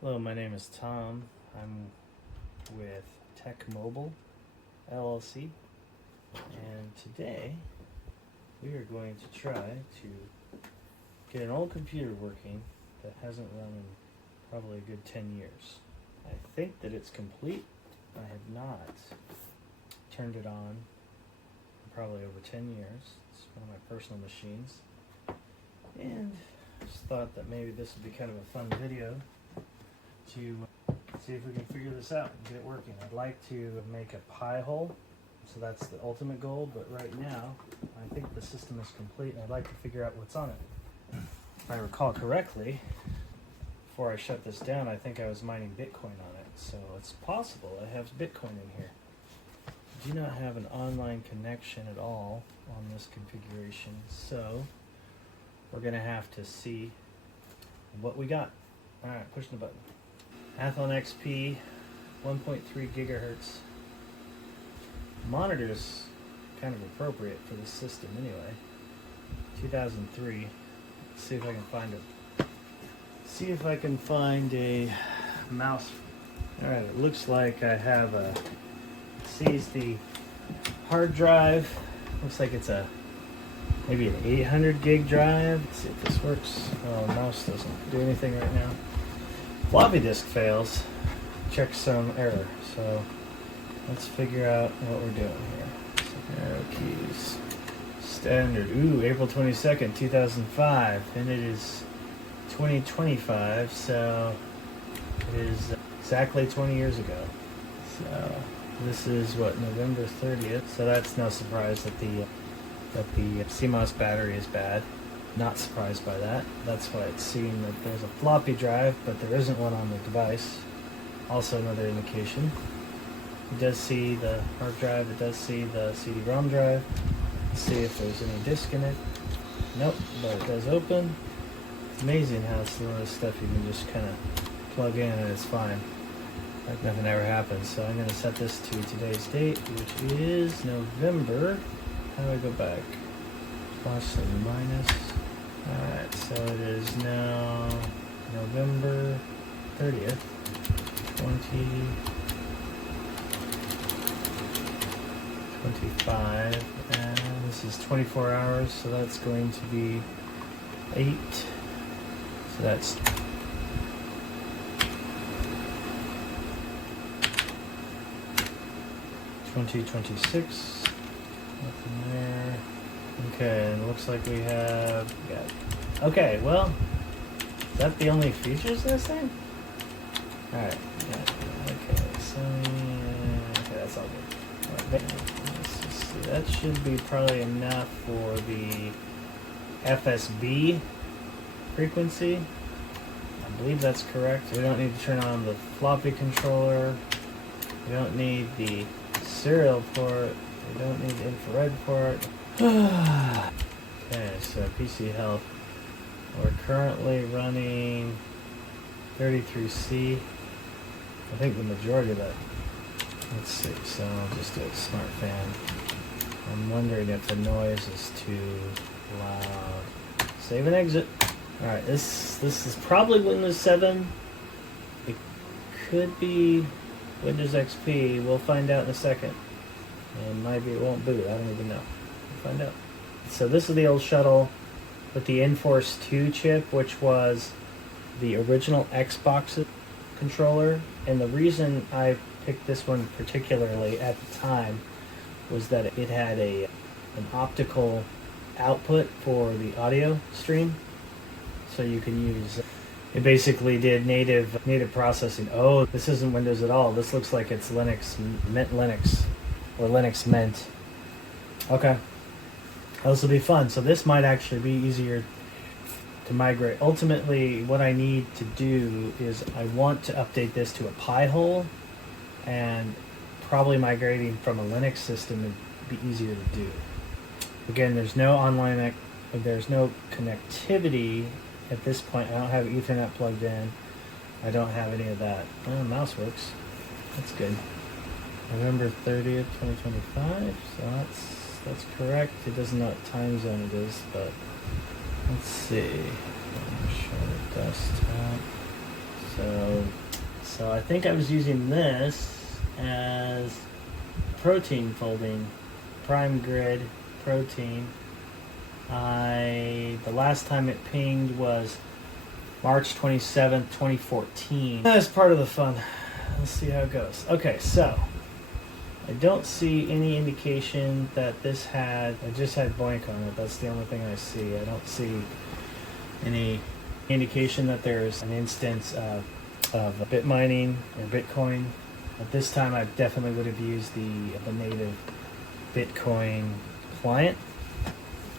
Hello, my name is Tom. I'm with Tech Mobile LLC, and today we are going to try to get an old computer working that hasn't run in probably a good 10 years. I think that it's complete. I have not turned it on in probably over 10 years. It's one of my personal machines, and just thought that maybe this would be kind of a fun video to see if we can figure this out and get it working. I'd like to make a Pi-hole, so that's the ultimate goal, but right now I think the system is complete and I'd like to figure out what's on it. If I recall correctly, before I shut this down, I think I was mining Bitcoin on it, so it's possible I have Bitcoin in here. I do not have an online connection at all on this configuration, so we're gonna have to see what we got. Alright, pushing the button. Athlon XP, 1.3 gigahertz. Monitor's kind of appropriate for this system anyway. 2003. Let's see if I can find it. See if I can find a mouse. Alright, it looks like I have a, sees the hard drive. Looks like it's maybe an 800 gig drive. Let's see if this works. Oh, the mouse doesn't do anything right now. Floppy disk fails. Check some error. So let's figure out what we're doing here. Arrow keys. Standard. Ooh, April 22nd, 2005. And it is 2025, so it is exactly 20 years ago. So this is what, November 30th. So that's no surprise that the CMOS battery is bad. Not surprised by that. That's why it's seeing that there's a floppy drive, but there isn't one on the device. Also another indication. It does see the hard drive, it does see the CD-ROM drive. Let's see if there's any disk in it. Nope, but it does open. It's amazing how some of this stuff you can just kind of plug in and it's fine. Like nothing ever happens. So I'm going to set this to today's date, which is November. How do I go back? Plus and minus. Alright, so it is now November 30th, 2025, and this is 24 hours, so that's going to be 8, so that's 2026, nothing there. Okay, and it looks like we have, okay, well, is that the only features in this thing? Alright, yeah, okay, so, okay, that's all good. Alright, let's just see, that should be probably enough for the FSB frequency. I believe that's correct. We don't need to turn on the floppy controller. We don't need the serial port. We don't need the infrared port. Okay, so PC health. We're currently running 33C. I think the majority of that. Let's see, so I'll just do a smart fan. I'm wondering if the noise is too loud. Save and exit. Alright, this is probably Windows 7. It could be Windows XP. We'll find out in a second. And maybe it won't boot. I don't even know. We'll find out. So this is the old shuttle with the Enforce 2 chip, which was the original Xbox controller. And the reason I picked this one particularly at the time was that it had an optical output for the audio stream. So you can use, it basically did native processing. Oh, this isn't Windows at all. This looks like it's Linux, Mint Linux, or Linux Mint. Okay. This will be fun. So this might actually be easier to migrate. Ultimately, what I need to do is I want to update this to a Pi-hole, and probably migrating from a Linux system would be easier to do. Again, there's no online, there's no connectivity at this point. I don't have Ethernet plugged in. I don't have any of that. Oh, mouse works. That's good. November 30th, 2025. So that's correct. It doesn't know what time zone it is, but let's see. Show desktop. So I think I was using this as protein folding, prime grid protein. The last time it pinged was March 27th, 2014. That's part of the fun. Let's see how it goes. Okay, so I don't see any indication that I just had blank on it. That's the only thing I see. I don't see any indication that there's an instance of bit mining or Bitcoin. At this time, I definitely would have used the native Bitcoin client.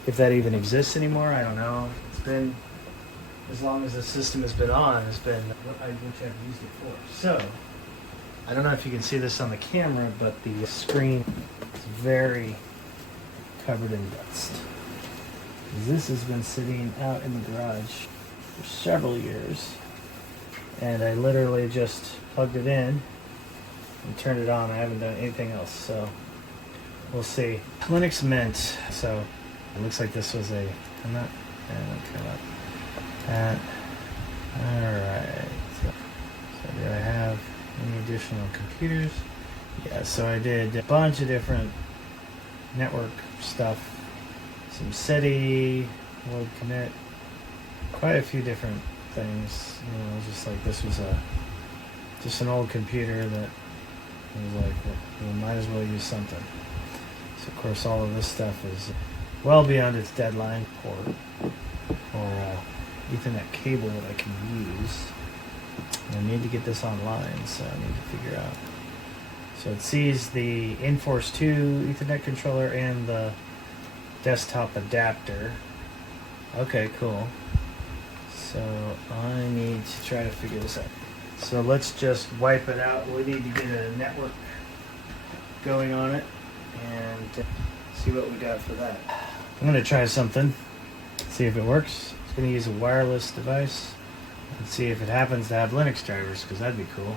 If that even exists anymore, I don't know. It's been, as long as the system has been on, it's been which I've used it for. So, I don't know if you can see this on the camera, but the screen is very covered in dust. This has been sitting out in the garage for several years, and I literally just plugged it in and turned it on. I haven't done anything else, so we'll see. Linux Mint. So it looks like this was I'm not come up. Alright. So do I have any additional computers? Yeah, so I did a bunch of different network stuff. Some SETI, World Commit, quite a few different things. Just like this was just an old computer that was like, well, we might as well use something. So of course all of this stuff is well beyond its deadline or Ethernet cable that I can use. And I need to get this online, so I need to figure out. So it sees the Enforce 2 Ethernet controller and the desktop adapter. Okay, cool. So I need to try to figure this out. So let's just wipe it out. We need to get a network going on it and see what we got for that. I'm going to try something, see if it works. It's going to use a wireless device and see if it happens to have Linux drivers, because that'd be cool.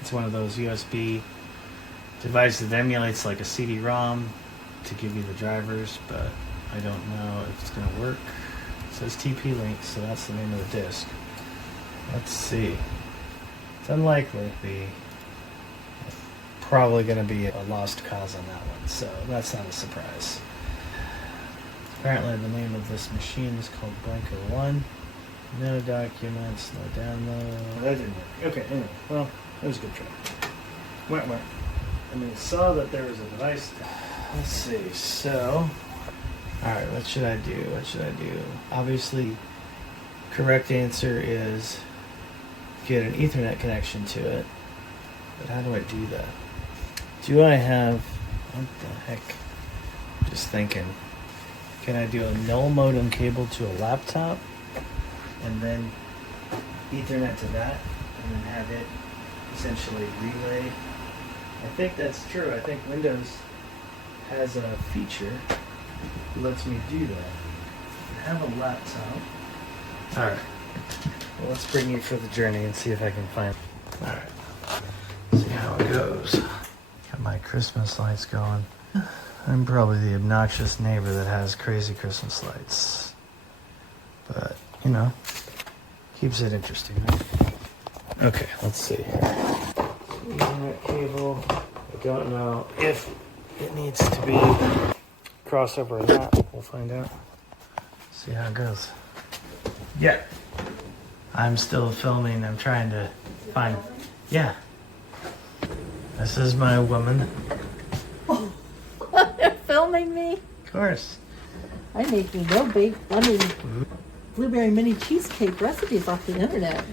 It's one of those USB devices that emulates like a CD-ROM to give you the drivers, but I don't know if it's going to work. It says TP-Link, so that's the name of the disk. Let's see. It's unlikely to be. Probably going to be a lost cause on that one, so that's not a surprise. Apparently the name of this machine is called Blanco 1. No documents, no download. That didn't work. Okay, anyway, well, it was a good try. Went. I mean, saw that there was a device. Let's see, so, alright, what should I do? Obviously, correct answer is get an Ethernet connection to it. But how do I do that? Do I have, what the heck? Just thinking. Can I do a null modem cable to a laptop and then Ethernet to that and then have it essentially relay? I think that's true. I think Windows has a feature that lets me do that. I have a laptop. Alright. Well, let's bring you for the journey and see if I can find. Alright. See how it goes. Got my Christmas lights going. I'm probably the obnoxious neighbor that has crazy Christmas lights. But, keeps it interesting, right? Okay, let's see here. Ethernet cable. I don't know if it needs to be crossover or not. We'll find out. See how it goes. Yeah. I'm still filming. I'm trying to find. Yeah. This is my woman. You're filming me? Of course. I'm making blueberry mini cheesecake recipes off the internet.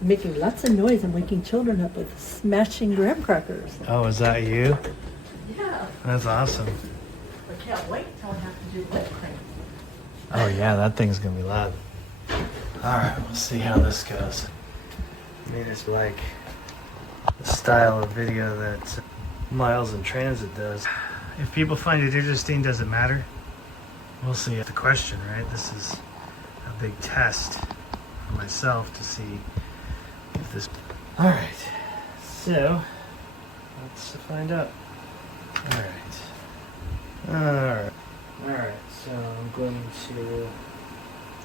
I'm making lots of noise and waking children up with smashing graham crackers. Oh, is that you? Yeah. That's awesome. I can't wait till I have to do whipped cream. Oh yeah, that thing's gonna be loud. Alright, we'll see how this goes. I mean, it's like the style of video that Miles in Transit does. If people find it interesting, does it matter? We'll see. The question, right? This is a big test for myself to see if this. Alright, so let's find out. Alright, so I'm going to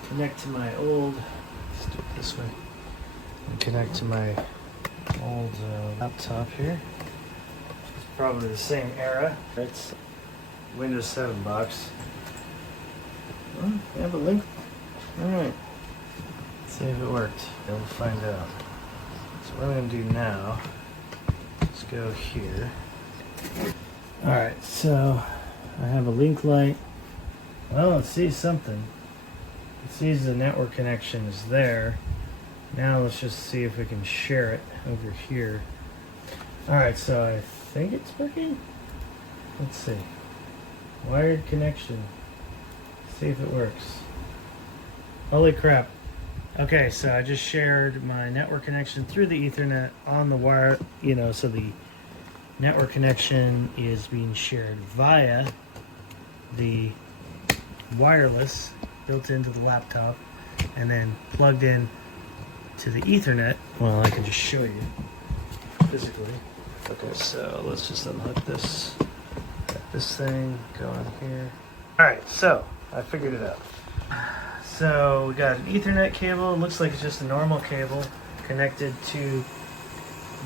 connect to my old, let's do it this way, and connect to my old laptop here. It's probably the same era. It's Windows 7 box. Well, we have a link. Alright. Let's see if it worked. We'll find out. So what I'm going to do now is go here. Alright, so I have a link light. Well, it sees something. It sees the network connection is there. Now let's just see if we can share it over here. Alright, so I think it's working. Let's see. Wired connection. See if it works. Holy crap. Okay, so I just shared my network connection through the Ethernet on the wire, so the network connection is being shared via the wireless built into the laptop and then plugged in to the Ethernet. Well, I can just show you physically. Okay, so let's just unhook this. Got this thing going here. Alright, so I figured it out. So we got an Ethernet cable. It looks like it's just a normal cable connected to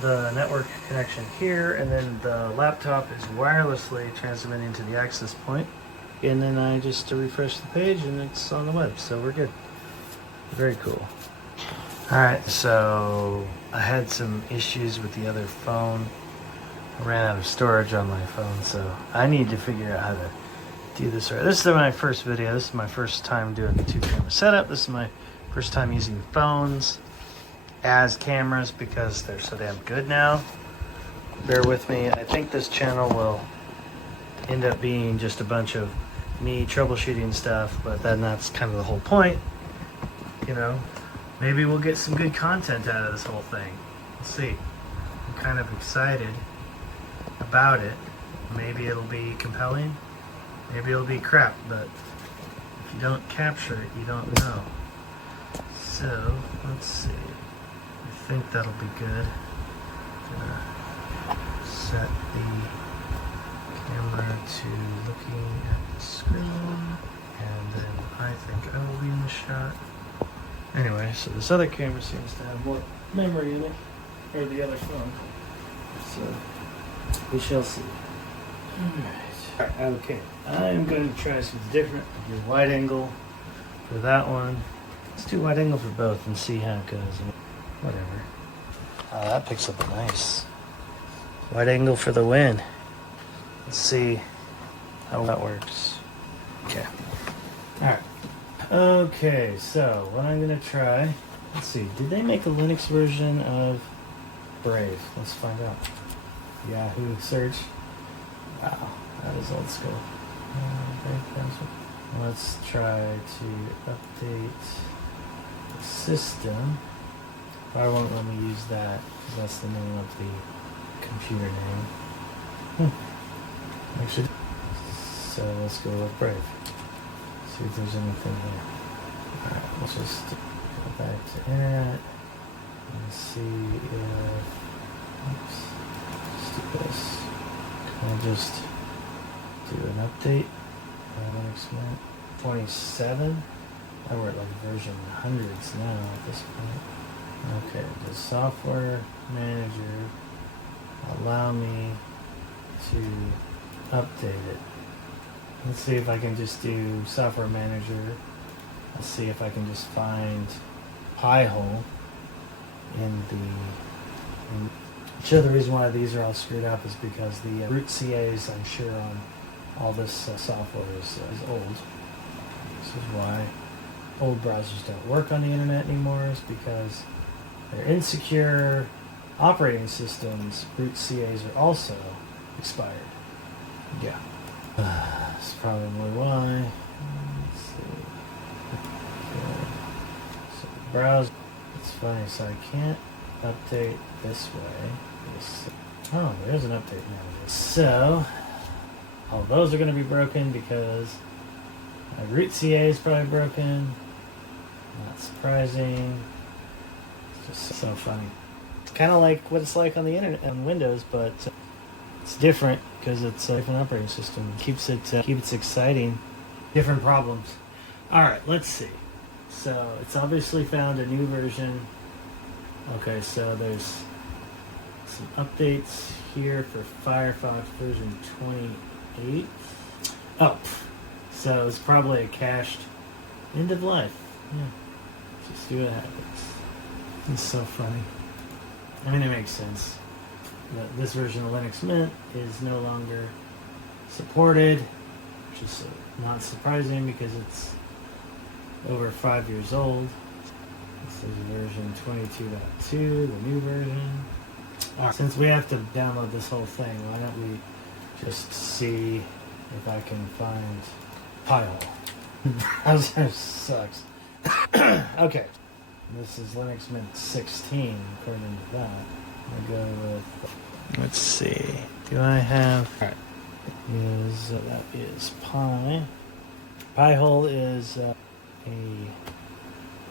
the network connection here, and then the laptop is wirelessly transmitting to the access point. And then I just refresh the page and it's on the web, so we're good. Very cool. Alright, so I had some issues with the other phone. I ran out of storage on my phone, so I need to figure out how to do this right. This is my first video. This is my first time doing the 2-camera setup. This is my first time using phones as cameras because they're so damn good now. Bear with me. I think this channel will end up being just a bunch of me troubleshooting stuff, but then that's kind of the whole point. Maybe we'll get some good content out of this whole thing. Let's see. I'm kind of excited about it. Maybe it'll be compelling. Maybe it'll be crap, but if you don't capture it, you don't know. So, let's see. I think that'll be good. Gonna set the camera to looking at the screen, and then I think I will be in the shot. Anyway, so this other camera seems to have more memory in it, or the other phone. So, we shall see. Alright, okay. I'm going to try something different. Do wide angle for that one. Let's do wide angle for both and see how it goes. Whatever. Oh, that picks up nice. Wide angle for the win. Let's see how that works. Okay. Alright. Okay, so what I'm going to try. Let's see. Did they make a Linux version of Brave? Let's find out. Yahoo search. Wow, that is old school. Let's try to update the system. Probably won't let me use that because that's the name of the computer name. Actually, so let's go with Brave. See if there's anything there. Alright, let's just go back to internet and see if. Oops. Let's do this. Can I just do an update? Linux Mint 27. We're at like version hundreds now at this point. Okay, does software manager allow me to update it? Let's see if I can just do software manager. Let's see if I can just find Pi-hole in the. Sure, the reason why these are all screwed up is because the root CAs, I'm sure, on all this software is old. This is why old browsers don't work on the internet anymore, is because they're insecure operating systems. Root CAs are also expired. Yeah. That's probably why. Let's see. Okay. So browse. It's funny, so I can't update this way. Oh, there's an update now. So, all those are going to be broken because my root CA is probably broken. Not surprising. It's just so funny. It's kind of like what it's like on the internet on Windows, but it's different because it's a different operating system. It keeps it exciting. Different problems. All right, let's see. So it's obviously found a new version Okay, so there's some updates here for Firefox version 28. Oh, so it's probably a cached end of life. Yeah, just see what happens. It's so funny. I mean, it makes sense. This version of Linux Mint is no longer supported, which is not surprising because it's over 5 years old. This is version 22.2, the new version. Since we have to download this whole thing, why don't we just see if I can find Pi-hole. Browser sucks. Okay, this is Linux Mint 16, according to that. I'll go with, let's see, do I have, alright, that is Pi. Pi-hole is a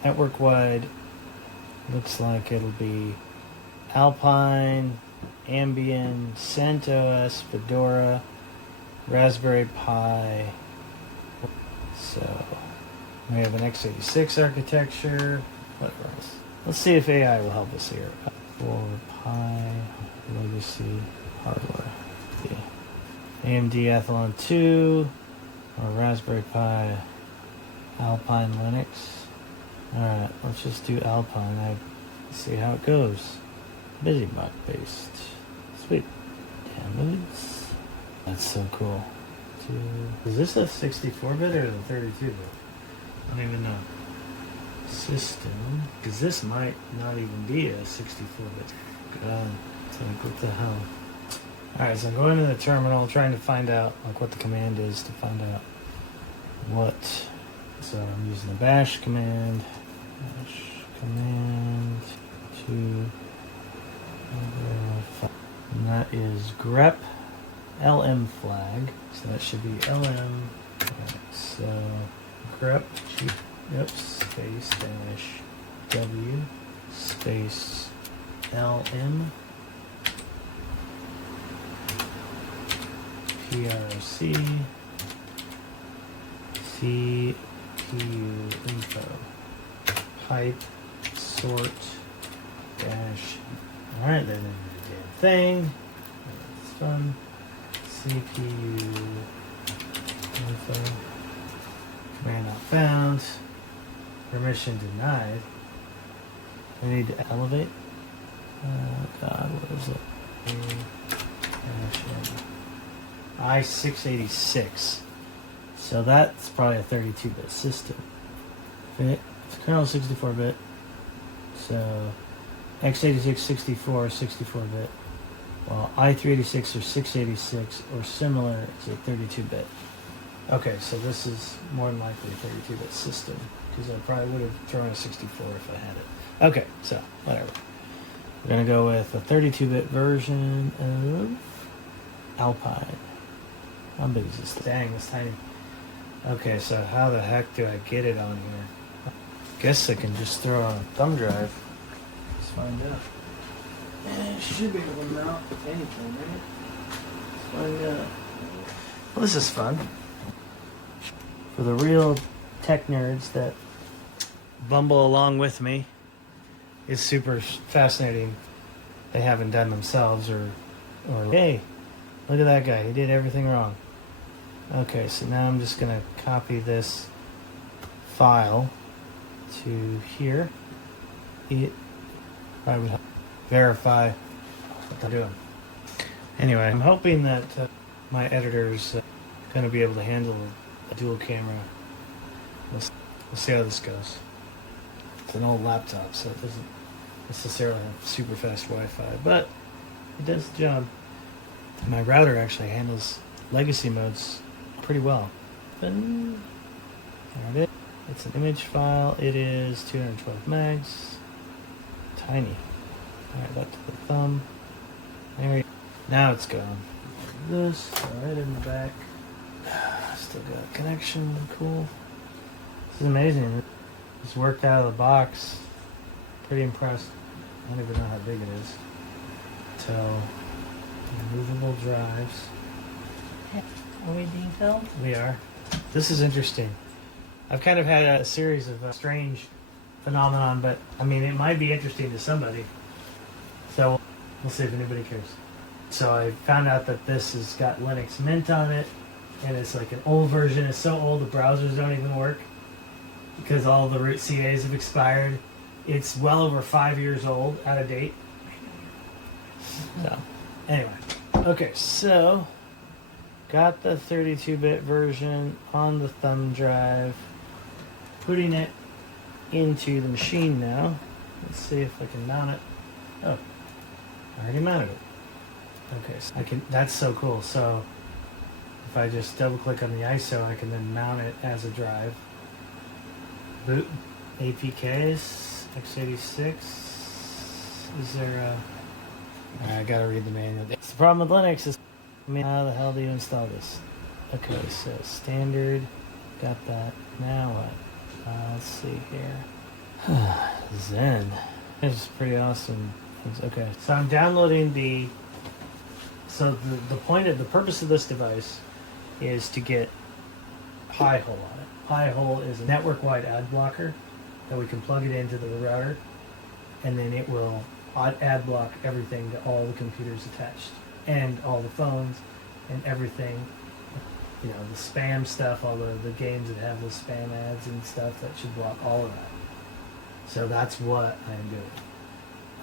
network-wide, looks like it'll be Alpine, Ambien, CentOS, Fedora, Raspberry Pi. So we have an x86 architecture. Whatever else. Let's see if AI will help us here. For Pi legacy hardware, the AMD Athlon 2 or Raspberry Pi Alpine Linux. All right, let's just do Alpine. Let's see how it goes. BusyBot based. Sweet. Downloads. That's so cool. Is this a 64-bit or the 32-bit? I don't even know. System. Because this might not even be a 64-bit. God. It's like, what the hell? Alright, so I'm going to the terminal, trying to find out like what the command is to find out what. So I'm using the bash command. Bash command to. And that is grep lm flag. So that should be lm. Right, so grep space dash w space lm proc cpu info pipe sort dash. All right, then the damn thing. That's fun. CPU info. Command not found. Permission denied. We need to elevate. God, what is it? i686. So that's probably a 32-bit system. It's kernel 64-bit. So x86 64 64-bit. While i386 or 686 or similar is a 32-bit. Okay, so this is more than likely a 32-bit system because I probably would have thrown a 64 if I had it. Okay, so whatever. We're gonna go with a 32-bit version of Alpine. How big is this? Dang, it's tiny. Okay, so how the heck do I get it on here? Guess I can just throw on a thumb drive. Let's find out. It should be able to mount anything, right? Let's find out. Well, this is fun. For the real tech nerds that bumble along with me, it's super fascinating. They haven't done themselves or hey, look at that guy. He did everything wrong. Okay, so now I'm just going to copy this file to here. I would verify what they're doing. Anyway, I'm hoping that my editor's going to be able to handle a dual camera. We'll see how this goes. It's an old laptop, so it doesn't necessarily have super fast Wi-Fi, but it does the job. My router actually handles legacy modes pretty well. There it is. It's an image file. It is 212 megs. Tiny. Alright, back to the thumb. There we go. Now it's gone. This right in the back. Still got connection. Cool. This is amazing. It's worked out of the box. Pretty impressed. I don't even know how big it is. So, removable drives. Are we being filmed? We are. This is interesting. I've kind of had a series of strange phenomenon, but I mean, it might be interesting to somebody. So we'll see if anybody cares. So I found out that this has got Linux Mint on it, and it's like an old version. It's so old the browsers don't even work because all the root CAs have expired. It's well over 5 years old, out of date. So anyway, okay, so got the 32-bit version on the thumb drive, putting it into the machine now. Let's see if I can mount it. Oh, I already mounted it. Okay, so I can. That's so cool. So if I just double click on the ISO, I can then mount it as a drive. Boot APKs x86. Is there a? I gotta read the manual. It's the problem with Linux is, I mean, how the hell do you install this? Okay, so standard, got that. Now what? Let's see here. Zen. This is pretty awesome. Okay, so I'm downloading the. So the purpose of this device is to get Pi-hole on it. Pi-hole is a network-wide ad blocker that we can plug it into the router, and then it will ad block everything to all the computers attached, and all the phones, and everything. You know, the spam stuff, all the games that have those spam ads and stuff, that should block all of that. So that's what I'm doing.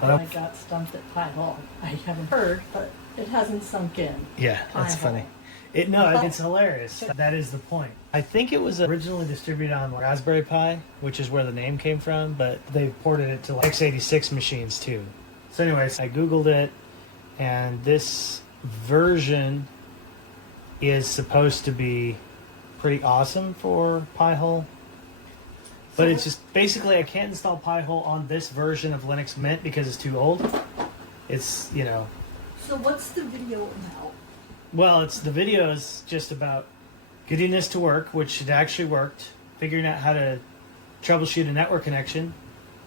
I got stumped at Pi-hole. I haven't heard, but it hasn't sunk in. Yeah, that's Pi-hole. funny. It's hilarious. That is the point. I think it was originally distributed on Raspberry Pi, which is where the name came from, but they've ported it to x86 machines too. So anyways, I Googled it, and this version is supposed to be pretty awesome for Pi-hole. But it's just, basically, I can't install Pi-hole on this version of Linux Mint because it's too old. It's, you know... So what's the video about? Well, the video is just about getting this to work, which it actually worked, figuring out how to troubleshoot a network connection,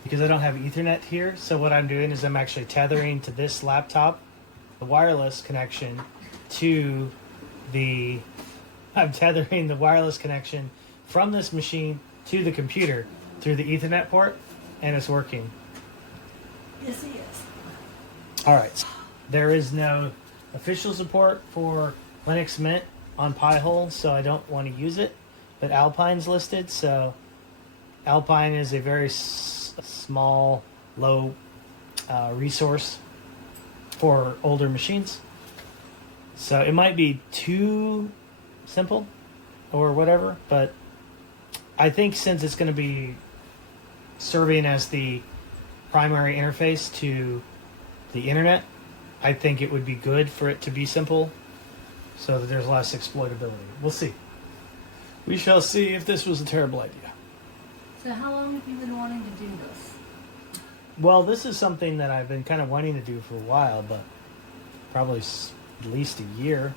because I don't have Ethernet here. So what I'm doing is I'm actually tethering to this laptop, the wireless connection, to the... I'm tethering the wireless connection from this machine to the computer through the Ethernet port, and it's working. Yes, it is. All right. There is no official support for Linux Mint on Pi-hole, so I don't want to use it. But Alpine's listed, so Alpine is a very small, low resource for older machines. So it might be too simple or whatever, but I think since it's going to be serving as the primary interface to the internet, I think it would be good for it to be simple so that there's less exploitability. We'll see. We shall see if this was a terrible idea. So how long have you been wanting to do this? Well, this is something that I've been kind of wanting to do for a while, but probably at least a year.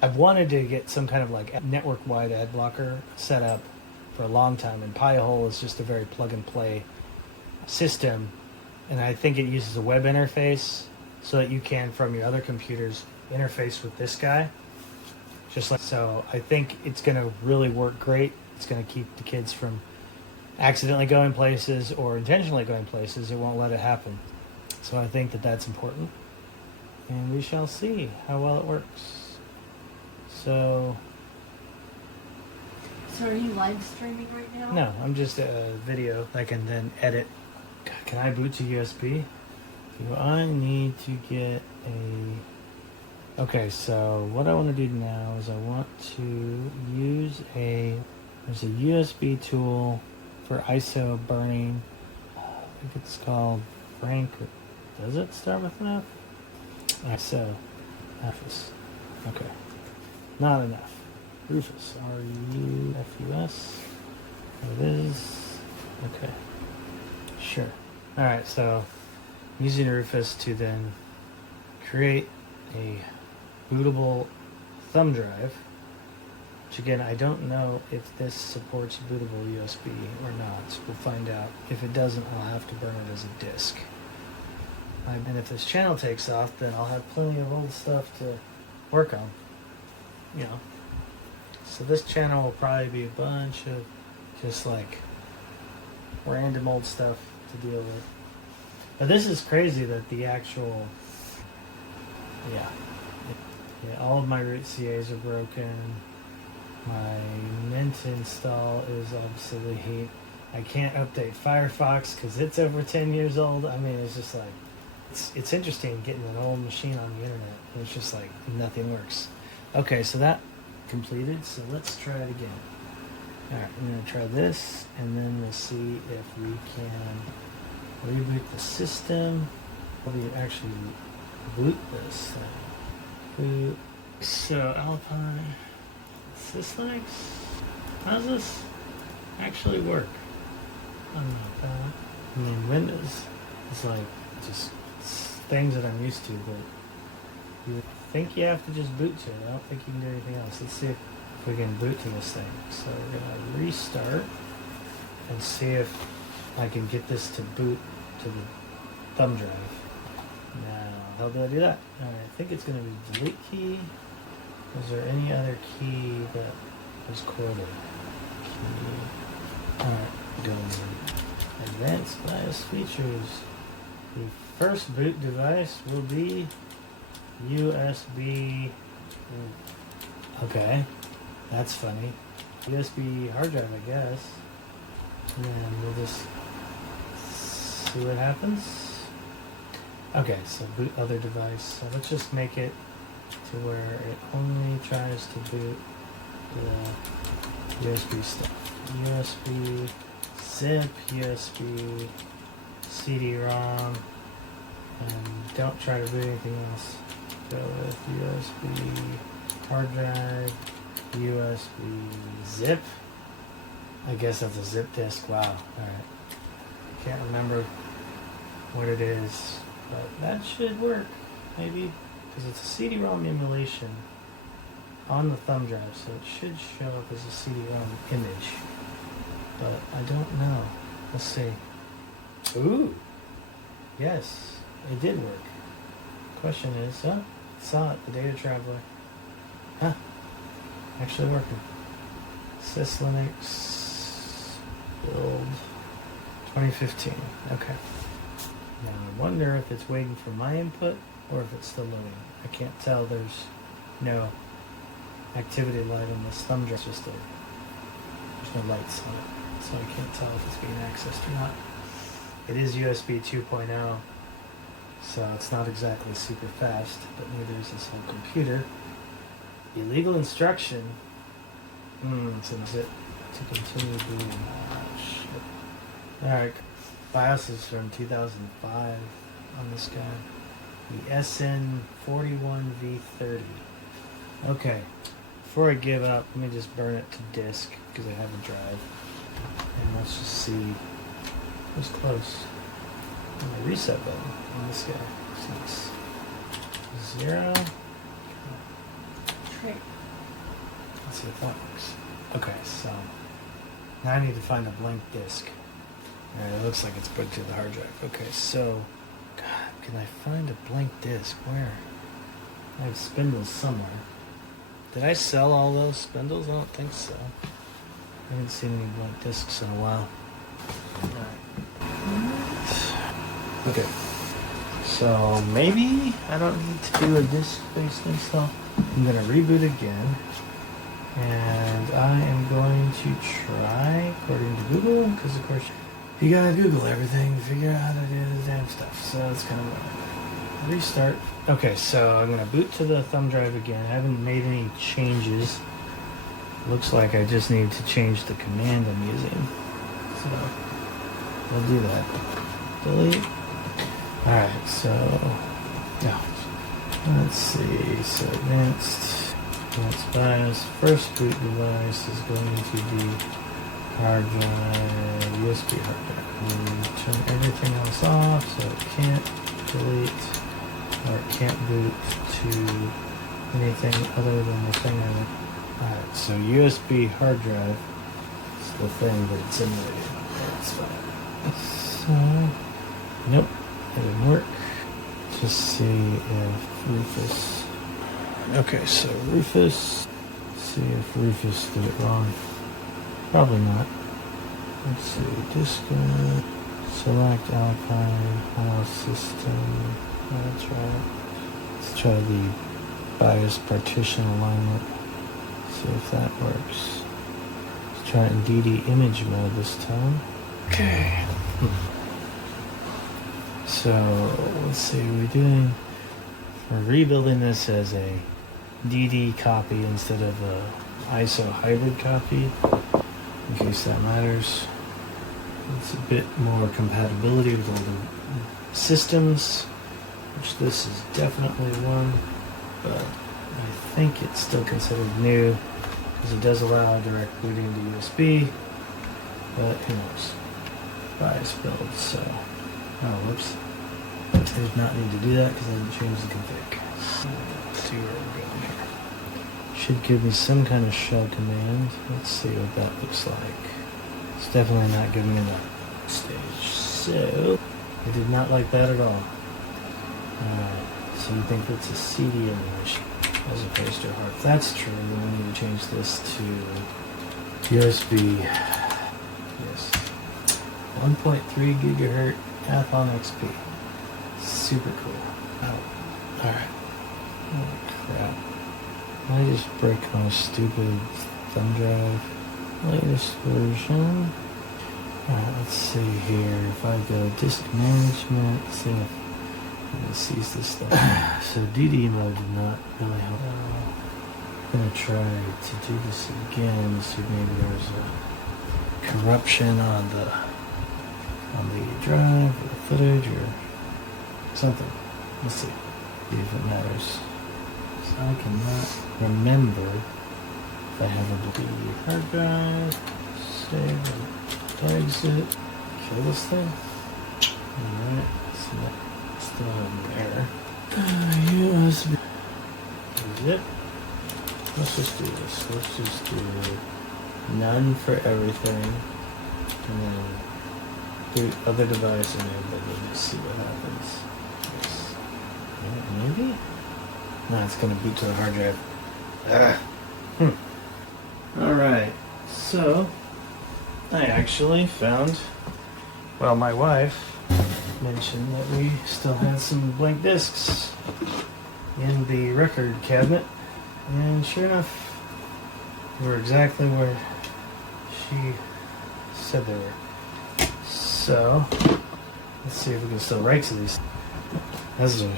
I've wanted to get some kind of like network-wide ad blocker set up for a long time, and Pi-hole is just a very plug-and-play system, and I think it uses a web interface so that you can, from your other computers, interface with this guy. Just like so, I think it's going to really work great. It's going to keep the kids from accidentally going places or intentionally going places. It won't let it happen. So I think that that's important, and we shall see how well it works. So are you live streaming right now? no, I'm just a video I can then edit. God, can I boot to USB? Do I need to get a... Okay, so what I want to do now is I want to use there's a USB tool for ISO burning. I think it's called Frank. Does it start with an F? ISO. Rufus. Okay. Not enough. Rufus. R-U-F-U-S. There it is. Okay. Sure. Alright, so I'm using Rufus to then create a bootable thumb drive, which again, I don't know if this supports bootable USB or not. We'll find out. If it doesn't, I'll have to burn it as a disk. And if this channel takes off, then I'll have plenty of old stuff to work on. You know. So this channel will probably be a bunch of just like random old stuff to deal with. But this is crazy that the actual, yeah, all of my root CAs are broken. My Mint install is obsolete. I can't update Firefox because it's over 10 years old. I mean, it's just like, it's interesting getting an old machine on the internet. And it's just like nothing works. Okay, so that completed. So let's try it again. All right, I'm gonna try this, and then we'll see if we can reboot the system. Probably actually boot this thing. Boot. So Alpine, Syslinux. How does this actually work? I don't know. I mean, Windows is like just things that I'm used to, but you would think you have to just boot to it. I don't think you can do anything else. Let's see if we can boot to this thing. So we're gonna restart and see if I can get this to boot to the thumb drive. Now, how do I do that? All right, I think it's gonna be delete key. Is there any other key that is quoted? Key. All right, go to advanced BIOS features. The first boot device will be USB. Okay, that's funny. USB hard drive, I guess. And then we'll just see what happens. Okay, so boot other device. So let's just make it to where it only tries to boot the USB stuff. USB, zip, USB, CD-ROM, and don't try to boot anything else. Go with USB hard drive, USB zip. I guess that's a zip disk. Wow. Alright. Can't remember what it is, but that should work. Maybe because it's a CD-ROM emulation on the thumb drive, so it should show up as a CD-ROM image. But I don't know. Let's see. Ooh. Yes, it did work. Question is, saw it, the data traveler. Actually working. Syslinux build 2015. Okay. Now I wonder if it's waiting for my input or if it's still loading. I can't tell. There's no activity light on this thumb drive. There's no lights on it, so I can't tell if it's being accessed or not. It is USB 2.0, so it's not exactly super fast, but neither is this whole computer. Illegal instruction. So is it to continue booting? Alright, BIOS is from 2005 on this guy. The SN41V30. Okay, before I give up, let me just burn it to disk because I have a drive. And let's just see. It was close. And the reset button on this guy. It's nice. 0. Right. Let's see if that works. Okay, so now I need to find a blank disk. Alright, it looks like it's put to the hard drive. Okay, so God, can I find a blank disk? Where? I have spindles somewhere. Did I sell all those spindles? I don't think so. I haven't seen any blank discs in a while. Alright. Okay. So maybe I don't need to do a disk-based install. I'm going to reboot again. And I am going to try, according to Google, because of course you gotta Google everything to figure out how to do the damn stuff. So it's kind of restart. Okay, so I'm gonna boot to the thumb drive again. I haven't made any changes. Looks like I just need to change the command I'm using. So I'll do that. Delete. Alright, so yeah. Let's see. So advanced BIOS. First boot device is going to be hard drive, USB hard drive. Turn everything else off so it can't delete or it can't boot to anything other than the thing in it. Alright, so USB hard drive is the thing that it's emulated. That's fine. So, nope, it didn't work. Just see if Rufus. Okay, so Rufus. See if Rufus did it wrong. Probably not. Let's see, disk, select Alpine, file system. That's right. Let's try the BIOS partition alignment. See if that works. Let's try it in DD image mode this time. Okay. So let's see, we're rebuilding this as a DD copy instead of a ISO hybrid copy, in case that matters. It's a bit more compatibility with all the systems, which this is definitely one, but I think it's still considered new because it does allow direct booting to USB, but who knows. BIOS build, so, oh, whoops. I did not need to do that because I didn't change the config. Let's see where we're going here. Should give me some kind of shell command. Let's see what that looks like. It's definitely not giving me the stage. So, I did not like that at all. Alright, so you think it's a CD emulation as opposed to a hard. If that's true, then we need to change this to USB. Yes. 1.3 gigahertz Athon XP. Super cool. Oh, alright. Oh crap. I just break my stupid thumb drive. Latest version. Alright, let's see here. If I go disk management, see if it sees this stuff. So DD mode did not really help. I'm gonna try to do this again. See if maybe there's a corruption on the drive or the footage or something. Let's see if it matters. So I cannot remember if I have a hard drive. Save and exit. Kill this thing. Alright, still have an error. USB. Zip. Let's just do this. Let's just do none for everything. And then do other device enabled and just see what happens. Yes. Yeah, maybe? No, it's gonna boot to the hard drive. Alright, so I actually found, well, my wife mentioned that we still had some blank discs in the record cabinet, and sure enough, they were exactly where she said they were. So, let's see if we can still write to these. Those are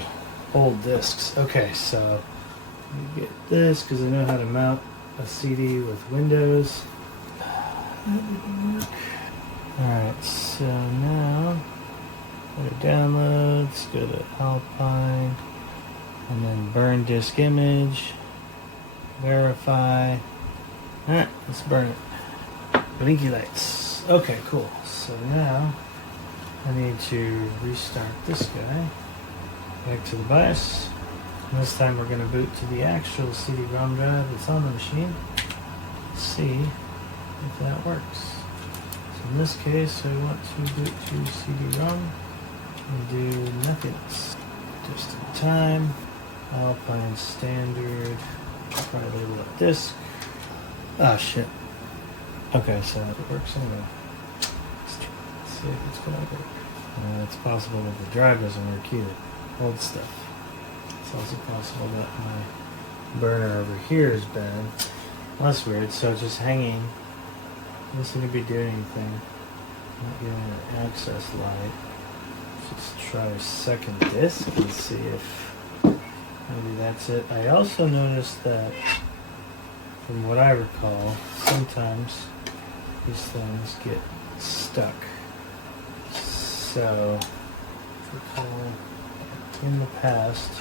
old discs. Okay, so you get this because I know how to mount a CD with Windows. Alright, so now go to downloads, go to Alpine, and then burn disk image, verify. Alright, let's burn it. Blinky lights. Okay, cool. So now I need to restart this guy. Back to the BIOS. And this time we're going to boot to the actual CD-ROM drive that's on the machine. Let's see if that works. So in this case, I want to boot to CD-ROM and do nothing. Just in time. Alpine standard. Probably label it disk. Ah, shit. Okay, so it works anyway. Let's see if it's going to work. It's possible that the drive doesn't work either. Old stuff. It's also possible that my burner over here is bad. Well, that's weird. So it's just hanging. Doesn't seem to be doing anything. Not getting an access light. Let's just try a second disk and see if maybe that's it. I also noticed that, from what I recall, sometimes these things get stuck. So, recall in the past,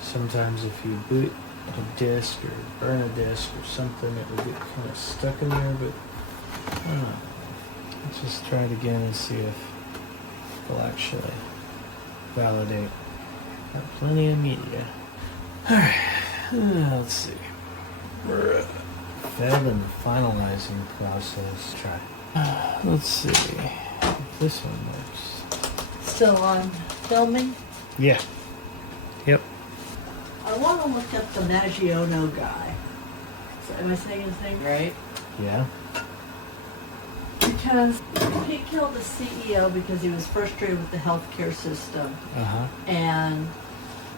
sometimes if you boot a disk or burn a disk or something, it would get kind of stuck in there, but I don't know. Let's just try it again and see if it'll actually validate. Got plenty of media. Alright, let's see. We're fed in the finalizing process. Try. Let's see if this one works. Still on filming? Yeah. Yep. I want to look up the Magiono guy. So am I saying his name right? Yeah. because he killed the CEO because he was frustrated with the healthcare system, Uh-huh. and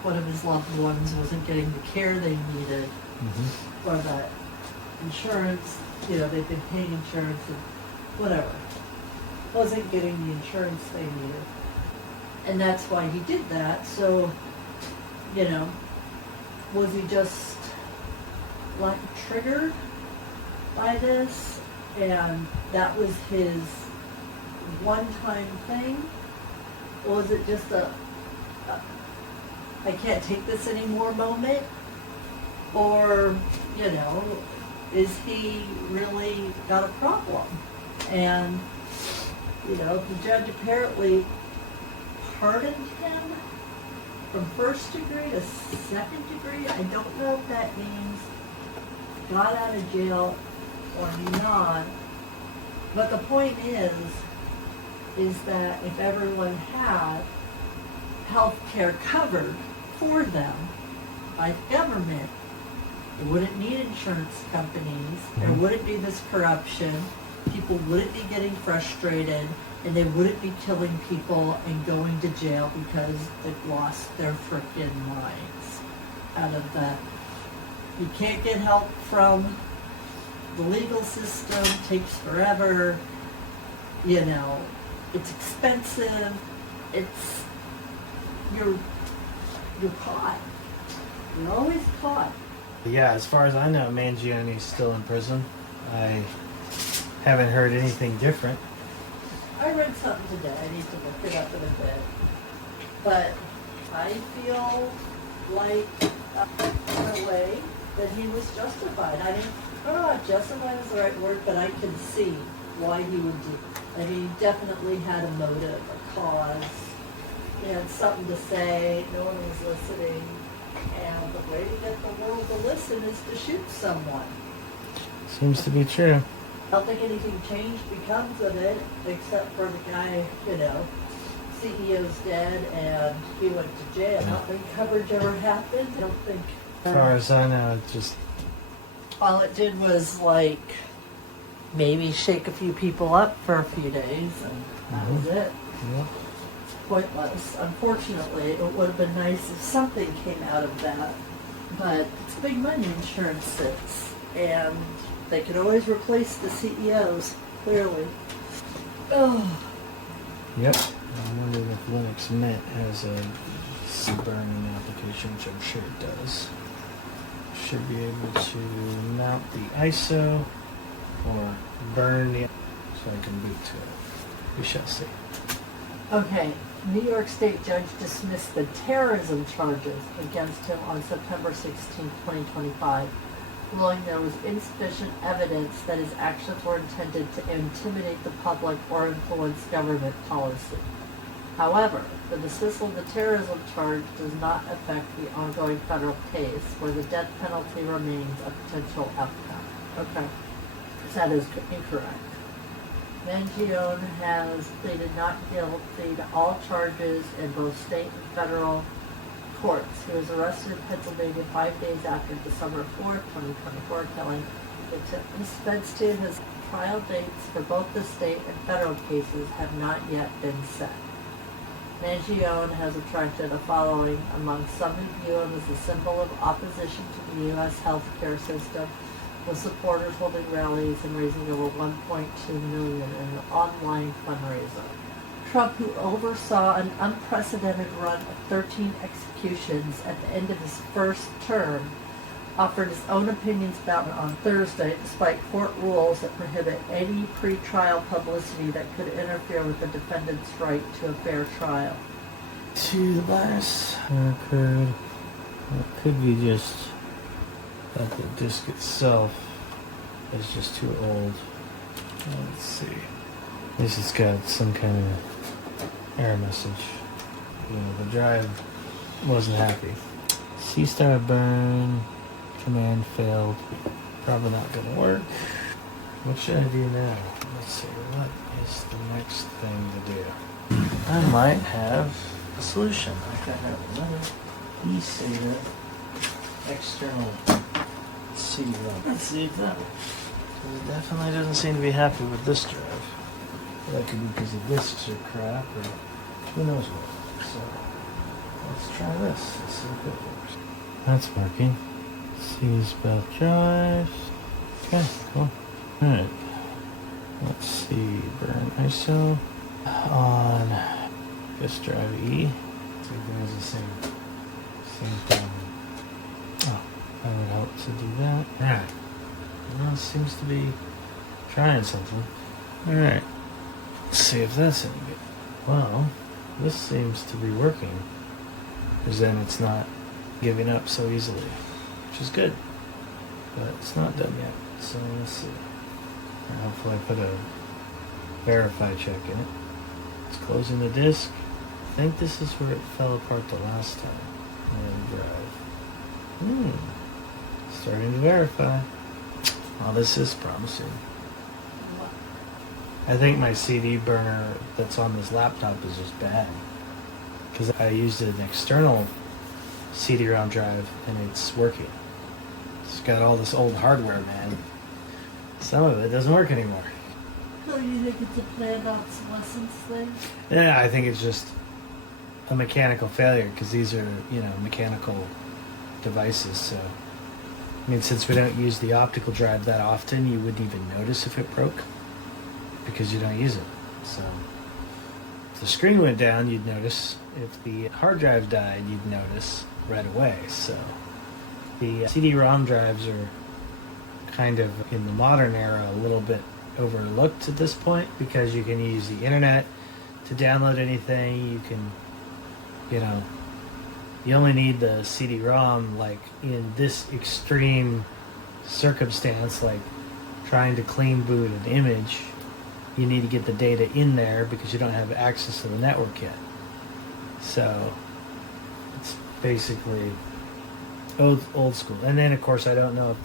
one of his loved ones wasn't getting the care they needed, Mm-hmm. or that insurance, they've been paying insurance and whatever, wasn't getting the insurance they needed. And that's why he did that. So, was he just like triggered by this? And that was his one-time thing? Or was it just a I can't take this anymore moment? Or, is he really got a problem? And, the judge apparently pardoned him from first degree to second degree. I don't know if that means got out of jail or not. But the point is that if everyone had health care covered for them by the government, they wouldn't need insurance companies, there wouldn't be this corruption, people wouldn't be getting frustrated, and they wouldn't be killing people and going to jail because they've lost their frickin' minds out of that. You can't get help from the legal system, takes forever, it's expensive, you're caught. You're always caught. Yeah, as far as I know, Mangione is still in prison. I haven't heard anything different. I read something today. I need to look it up in a bit. But I feel like, in a way, that he was justified. I don't know if justified is the right word, but I can see why he would do it. I mean, he definitely had a motive, a cause. He had something to say. No one was listening. And the way to get the world to listen is to shoot someone. Seems to be true. I don't think anything changed becomes of it, except for the guy, CEO's dead and he went to jail. I don't think coverage ever happened. I don't think. As far as I know, it just... All it did was, maybe shake a few people up for a few days, and that was it. Yeah. Pointless. Unfortunately, it would have been nice if something came out of that. But it's big money, insurance is. And they could always replace the CEOs, clearly. Oh. Yep. I'm wondering if Linux Mint has a burning application, which I'm sure it does. Should be able to mount the ISO or burn the so I can boot to it. We shall see. Okay. New York State judge dismissed the terrorism charges against him on September 16, 2025, ruling there was insufficient evidence that his actions were intended to intimidate the public or influence government policy. However, the dismissal of the terrorism charge does not affect the ongoing federal case, where the death penalty remains a potential outcome. Okay, so that is incorrect. Mangione has pleaded not guilty to all charges in both state and federal courts. He was arrested in Pennsylvania 5 days after December 4, 2024, killing Ms. Fedstein. His trial dates for both the state and federal cases have not yet been set. Mangione has attracted a following among some who view him as a symbol of opposition to the U.S. healthcare system, with supporters holding rallies and raising over $1.2 million in an online fundraiser. Trump, who oversaw an unprecedented run of 13 executions at the end of his first term, offered his own opinions about it on Thursday, despite court rules that prohibit any pre-trial publicity that could interfere with the defendant's right to a fair trial. To the bias could be just that the disc itself is just too old. Let's see. This has got some kind of error message. The drive wasn't happy. C-star burn command failed. Probably not gonna work. What should I do now? Let's see. What is the next thing to do? I might have a solution. I got another eSATA external CD-ROM. Let's see if that works. It definitely doesn't seem to be happy with this drive. That could be because the discs are crap or who knows what. So let's try this. Let's see if it works. That's working. C's both drives. Okay, cool. Alright. Let's see. Burn ISO on this drive E. So it has the same thing. Oh, that would help to do that. Alright. Well, it seems to be trying something. Alright. Let's see if that's any good. Well, this seems to be working. Because then it's not giving up so easily. Which is good. But it's not done yet. So let's see. And hopefully I put a verify check in it. It's closing the disk. I think this is where it fell apart the last time. And drive. Starting to verify. Well, this is promising. I think my CD burner that's on this laptop is just bad. Because I used an external CD-ROM drive and it's working. It's got all this old hardware, man. Some of it doesn't work anymore. So you think it's a planned obsolescence thing? Yeah, I think it's just a mechanical failure because these are, mechanical devices. So, I mean, since we don't use the optical drive that often, you wouldn't even notice if it broke because you don't use it. So, if the screen went down, you'd notice. If the hard drive died, you'd notice right away. So, the CD-ROM drives are kind of, in the modern era, a little bit overlooked at this point because you can use the internet to download anything. You can, you only need the CD-ROM like in this extreme circumstance, like trying to clean boot an image. You need to get the data in there because you don't have access to the network yet. So it's basically old school. And then of course I don't know if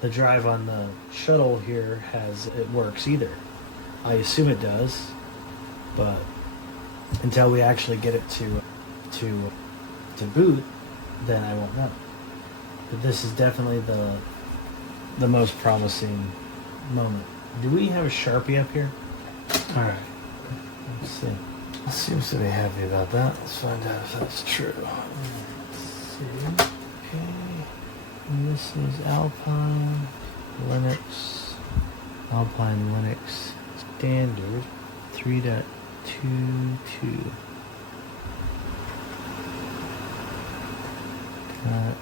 the drive on the shuttle here it works either. I assume it does, but until we actually get it to boot, then I won't know. But this is definitely the most promising moment. Do we have a Sharpie up here? All right, let's see. It seems to be happy about that. Let's find out if that's true. Let's see. Okay. And this is Alpine Linux Standard 3.22.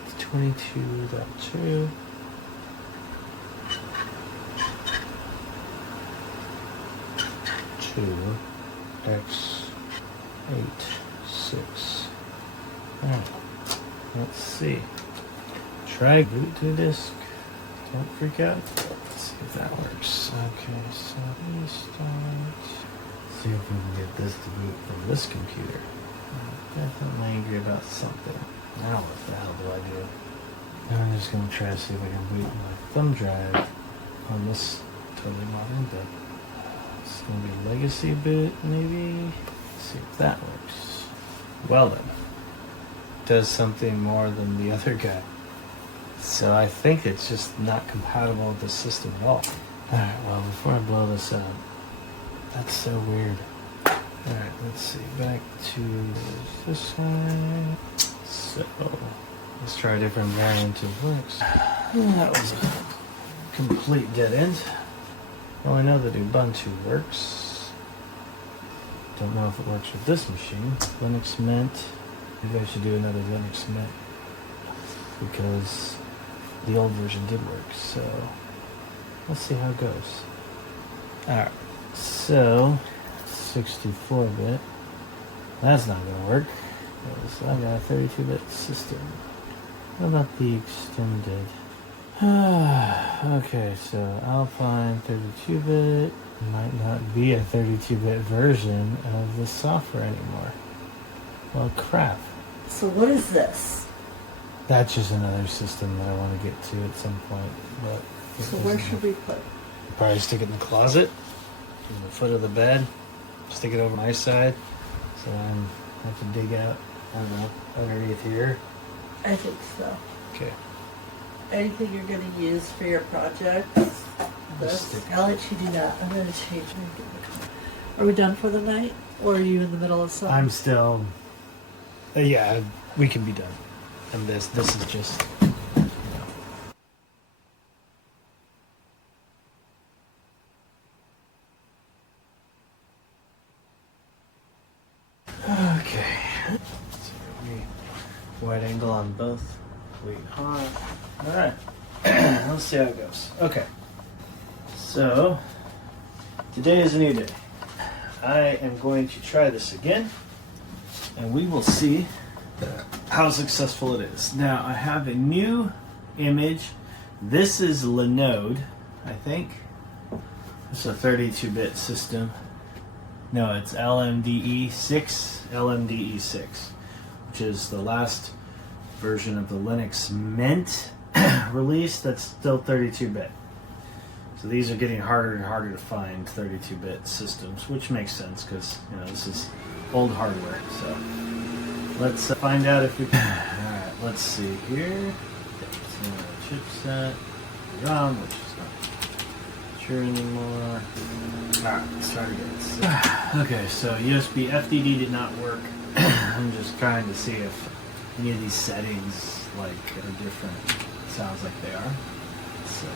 It's 22.2. X86. Alright. Let's see. Try boot to disk. Don't freak out. Let's see if that works. Okay, so restart. See if we can get this to boot from this computer. I'm definitely angry about something. Now what the hell do I do? I'm just gonna try to see if I can boot my thumb drive on this totally modern bit. It's gonna be legacy boot maybe. Let's see if that works. Well then. Does something more than the other guy. So I think it's just not compatible with the system at all. Alright, well before I blow this up, that's so weird. Alright, let's see, back to this side. So, let's try a different variant of Linux. That was a complete dead end. Well, I know that Ubuntu works. Don't know if it works with this machine. Linux Mint. Maybe I should do another Linux Mint because the old version did work. So let's see how it goes. Alright, so 64-bit. That's not going to work. So I got a 32-bit system. What about the extended? Okay, so Alpine 32-bit might not be a 32-bit version of the software anymore. Well, crap. So what is this? That's just another system that I want to get to at some point. But so where should we put it? Probably stick it in the closet, in the foot of the bed. Stick it over my side, so I have to dig out, I don't know, underneath here. I think so. Okay. anything you're going to use for your project? This? I'll let you do that. I'm going to change. Are we done for the night? Or are you in the middle of something? I'm still. Yeah, we can be done. And this is just. Okay. So we wide angle on both. We are. Alright. Let's see how it goes. Okay. So, today is a new day. I am going to try this again, and we will see how successful it is. Now, I have a new image. This is Linode, I think. It's a 32-bit system. No, it's LMDE6, which is the last version of the Linux Mint release that's still 32-bit. So these are getting harder and harder to find 32-bit systems, which makes sense because this is old hardware. So let's find out if we can. All right, let's see here. Chipset, ROM, which is not sure anymore. All right, let's try again. Okay, so USB FDD did not work. I'm just trying to see if any of these settings are different. Sounds like they are. So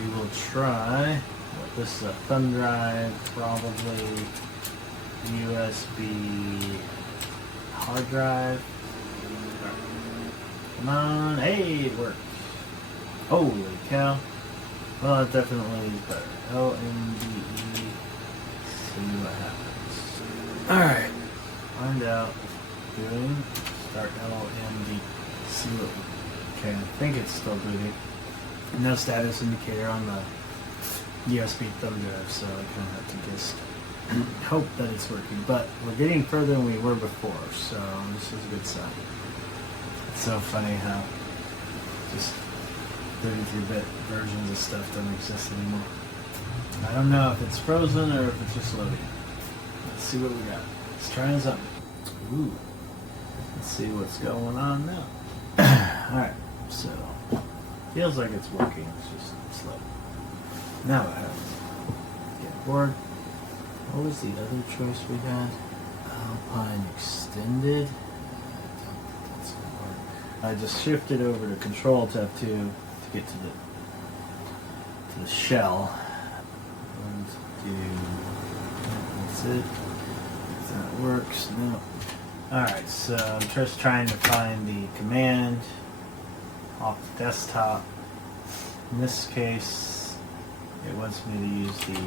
we will try. This is a thumb drive, probably USB hard drive. Come on, hey, it worked. Holy cow. Well, it definitely is better. LMDE. See what happens. Alright. Find out. Doing. Start LMDE. See what. Okay, I think it's still booting. No status indicator on the USB thumb drive, so I kind of have to just hope that it's working. But we're getting further than we were before, so this is a good sign. It's so funny how just 33-bit versions of stuff don't exist anymore. I don't know if it's frozen or if it's just loading. Let's see what we got. Let's try something. Ooh. Let's see what's going on now. Alright, so feels like it's working, it's just slow. Now what happens? Get bored. What was the other choice we had? Alpine Extended. I don't think that's gonna work. I just shifted over to Control Tab 2 to get to the shell. And that's it. If that works, no. Alright, so I'm just trying to find the command off the desktop. In this case, it wants me to use the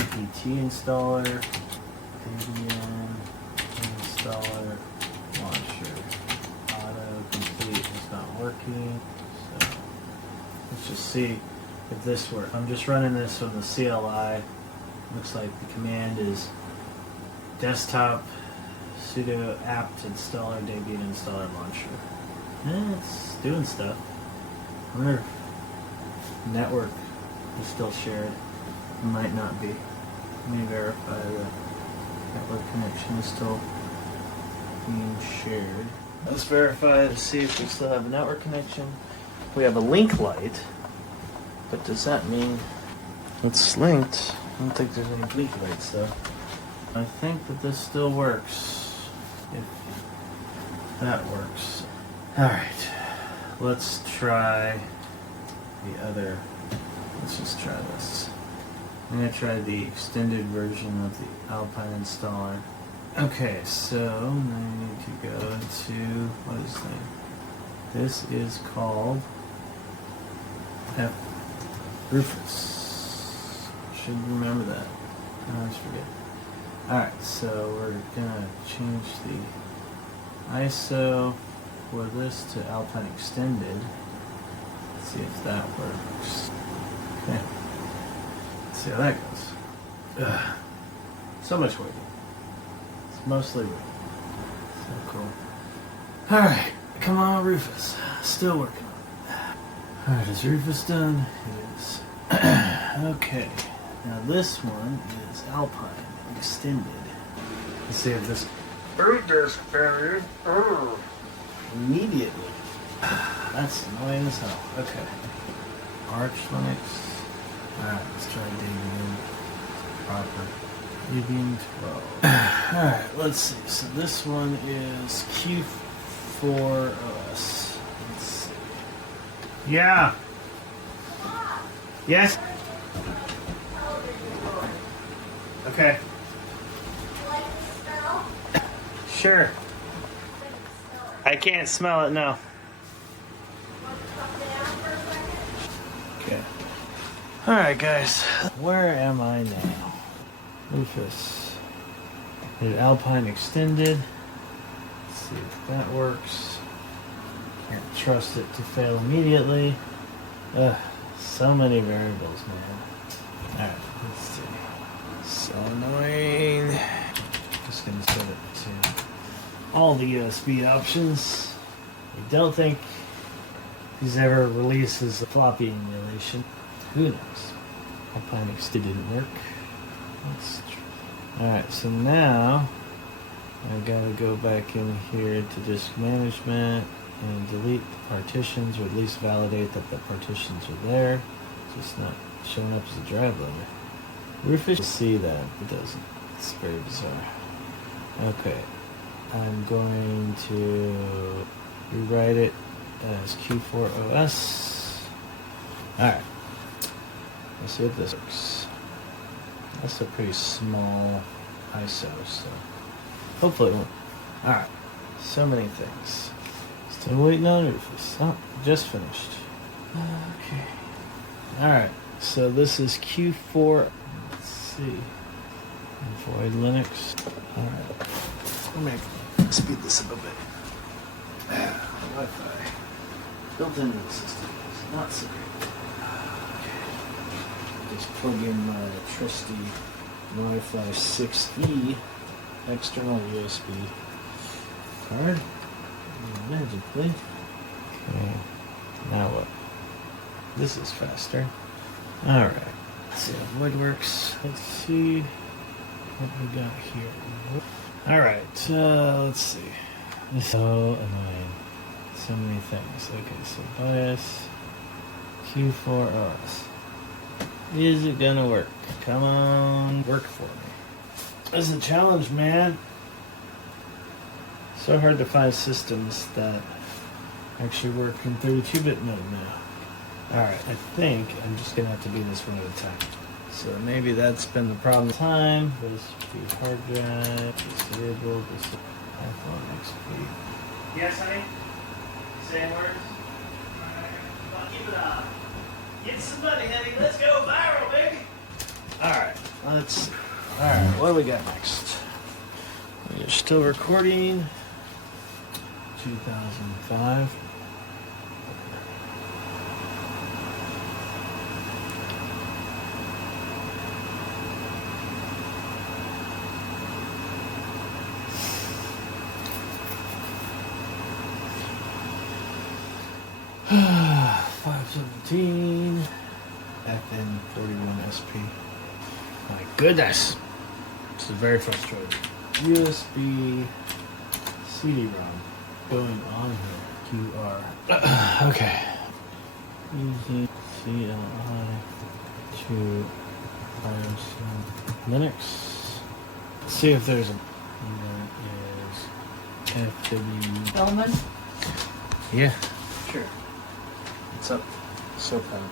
apt installer, Debian installer, launcher. Auto-complete is not working, so let's just see if this works. I'm just running this from the CLI. Looks like the command is desktop sudo apt installer Debian installer launcher. It's doing stuff. I wonder if network is still shared. It might not be. Let me verify the network connection is still being shared. Let's verify to see if we still have a network connection. We have a link light, but does that mean it's linked? I don't think there's any link lights though. I think that this still works. If that works. Alright, let's try the other. Let's just try this. I'm going to try the extended version of the Alpine installer. Okay, so now you need to go to, what is that? This is called Rufus. Should remember that. I always forget. Alright, so we're gonna change the ISO for this to Alpine Extended. Let's see if that works. Okay. Let's see how that goes. Ugh. So much waiting. It's mostly waiting. So cool. Alright, come on Rufus. Still working on it. Alright, is Rufus done? It is. Okay. Now this one is Alpine Extended. Let's see if this boot disk failure immediately. That That's annoying as hell. Okay. Arch Linux. Alright, let's try digging in proper. Debian 12. Alright, let's see. So this one is Q4OS. Let's see. Yeah. Yes. Okay. Sure. I can't smell it, no. Okay. Alright, guys. Where am I now? Rufus. Did Alpine extended? Let's see if that works. Can't trust it to fail immediately. Ugh, so many variables, man. Alright, let's see. So annoying. Just gonna set it to all the USB options. I don't think he's ever releases a floppy emulation. Who knows? Alpine extended didn't work. Alright, so now I gotta go back in here to disk management and delete the partitions, or at least validate that the partitions are there. It's just not showing up as a drive loader. Rufus will see that, it doesn't. It's very bizarre. Okay, I'm going to rewrite it as Q4OS. Alright, let's see if this works. That's a pretty small ISO, so hopefully it won't. Alright, so many things. Still waiting on Rufus. Oh, just finished. Okay. Alright, so this is Q4. Let's see. Avoid Linux. Alright. Let me speed this up a bit. Wi-Fi. Built into the system is not so great. Okay. Just plug in my trusty Wi-Fi 6E external USB card. Magically. Okay. Now what? This is faster. Alright. Let's see how Void works. Let's see what we got here. Alright, let's see. This is so annoying. So many things. Okay, so bias Q4OS. Is it gonna work? Come on, work for me. This is a challenge, man. So hard to find systems that actually work in 32-bit mode now. Alright, I think I'm just gonna have to do this one at a time. So maybe that's been the problem. Time. This be hard drive. Disable. This iPhone XP. Yes, honey? Same words? Alright, keep it on. Get some money, honey. Let's go viral, baby. Alright, let's. Alright, what do we got next? We're still recording. 2005. $517 FN41SP. My goodness, this is very frustrating. USB CD-ROM going on here. QR. Okay. Easy CLI to Linux. Let's see if there's a. There is FW. Bellman? Yeah. Sure. What's up? So fun.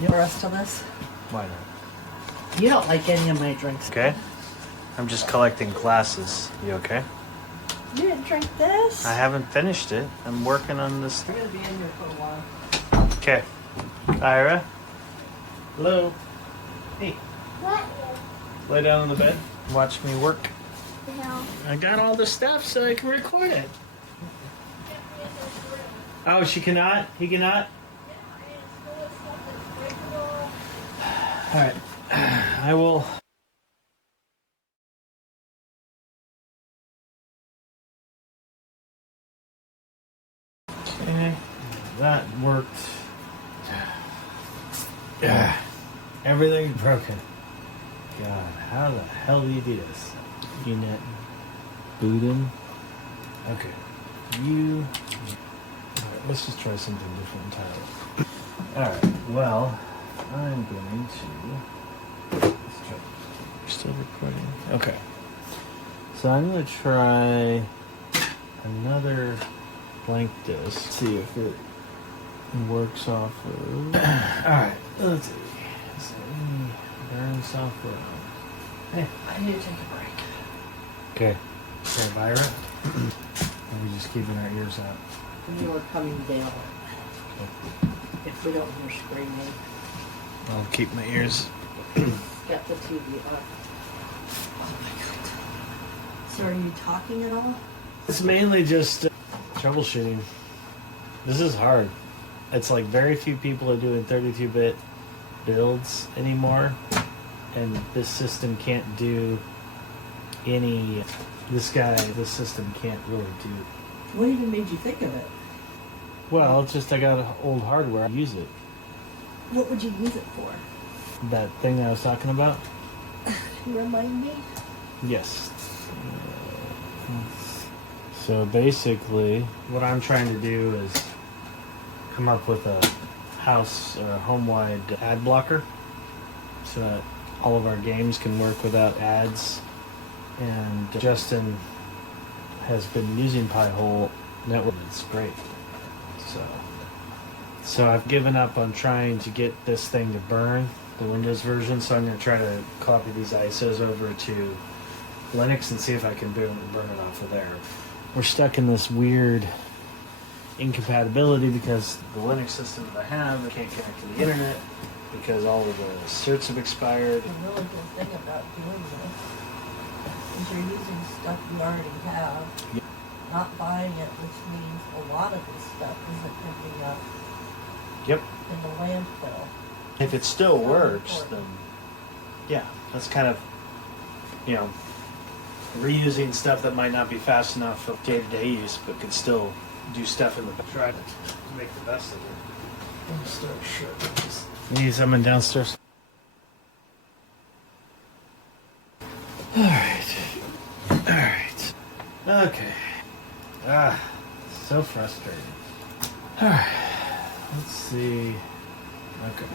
The rest of this? Why not? You don't like any of my drinks. Okay. I'm just collecting glasses. You okay? You didn't drink this? I haven't finished it. I'm working on this. We're gonna be in here for a while. Okay. Ira? Hello? Hey. What? Lay down on the bed. Watch me work. No. I got all the stuff so I can record it. Oh, she cannot? He cannot? Alright. I will. Okay. That worked. Everything's broken. God, how the hell do you do this? Unet boot in. Okay. You. let's just try something different entirely. Alright, well, I'm going to... Let's try... We're still recording. Okay. So I'm going to try another blank disk. See if it works off of... Alright, let's see. So, burn software. Hey, I need to take a break. okay. Okay, Byron? Are we just keeping our ears out? You are coming down. Okay. If we don't hear screaming, I'll keep my ears. get the TV on. Oh my god. So are you talking at all? It's mainly just troubleshooting. This is hard. It's like very few people are doing 32-bit builds anymore, and this system can't do any... This system can't really do... What even made you think of it? Well, it's just I got old hardware. I use it. What would you use it for? That thing I was talking about? Remind me? Yes. So basically, what I'm trying to do is come up with a house or a home-wide ad blocker so that all of our games can work without ads. And Justin has been using Pi-hole Network. It's great. So I've given up on trying to get this thing to burn, the Windows version, so I'm going to try to copy these ISOs over to Linux and see if I can burn it off of there. We're stuck in this weird incompatibility because the Linux system that I have, I can't connect to the internet because all of the certs have expired. The really good thing about doing this is you're using stuff you already have, Yep. not buying it, which means a lot of this stuff isn't ending up Yep. in the landfill. If it still That's works, important. then yeah, that's kind of, reusing stuff that might not be fast enough for day-to-day use, but can still do stuff in the back. Try to make the best of it. I'm start shutting this. You need someone downstairs. Alright. Okay. So frustrating. Alright. Let's see. Okay.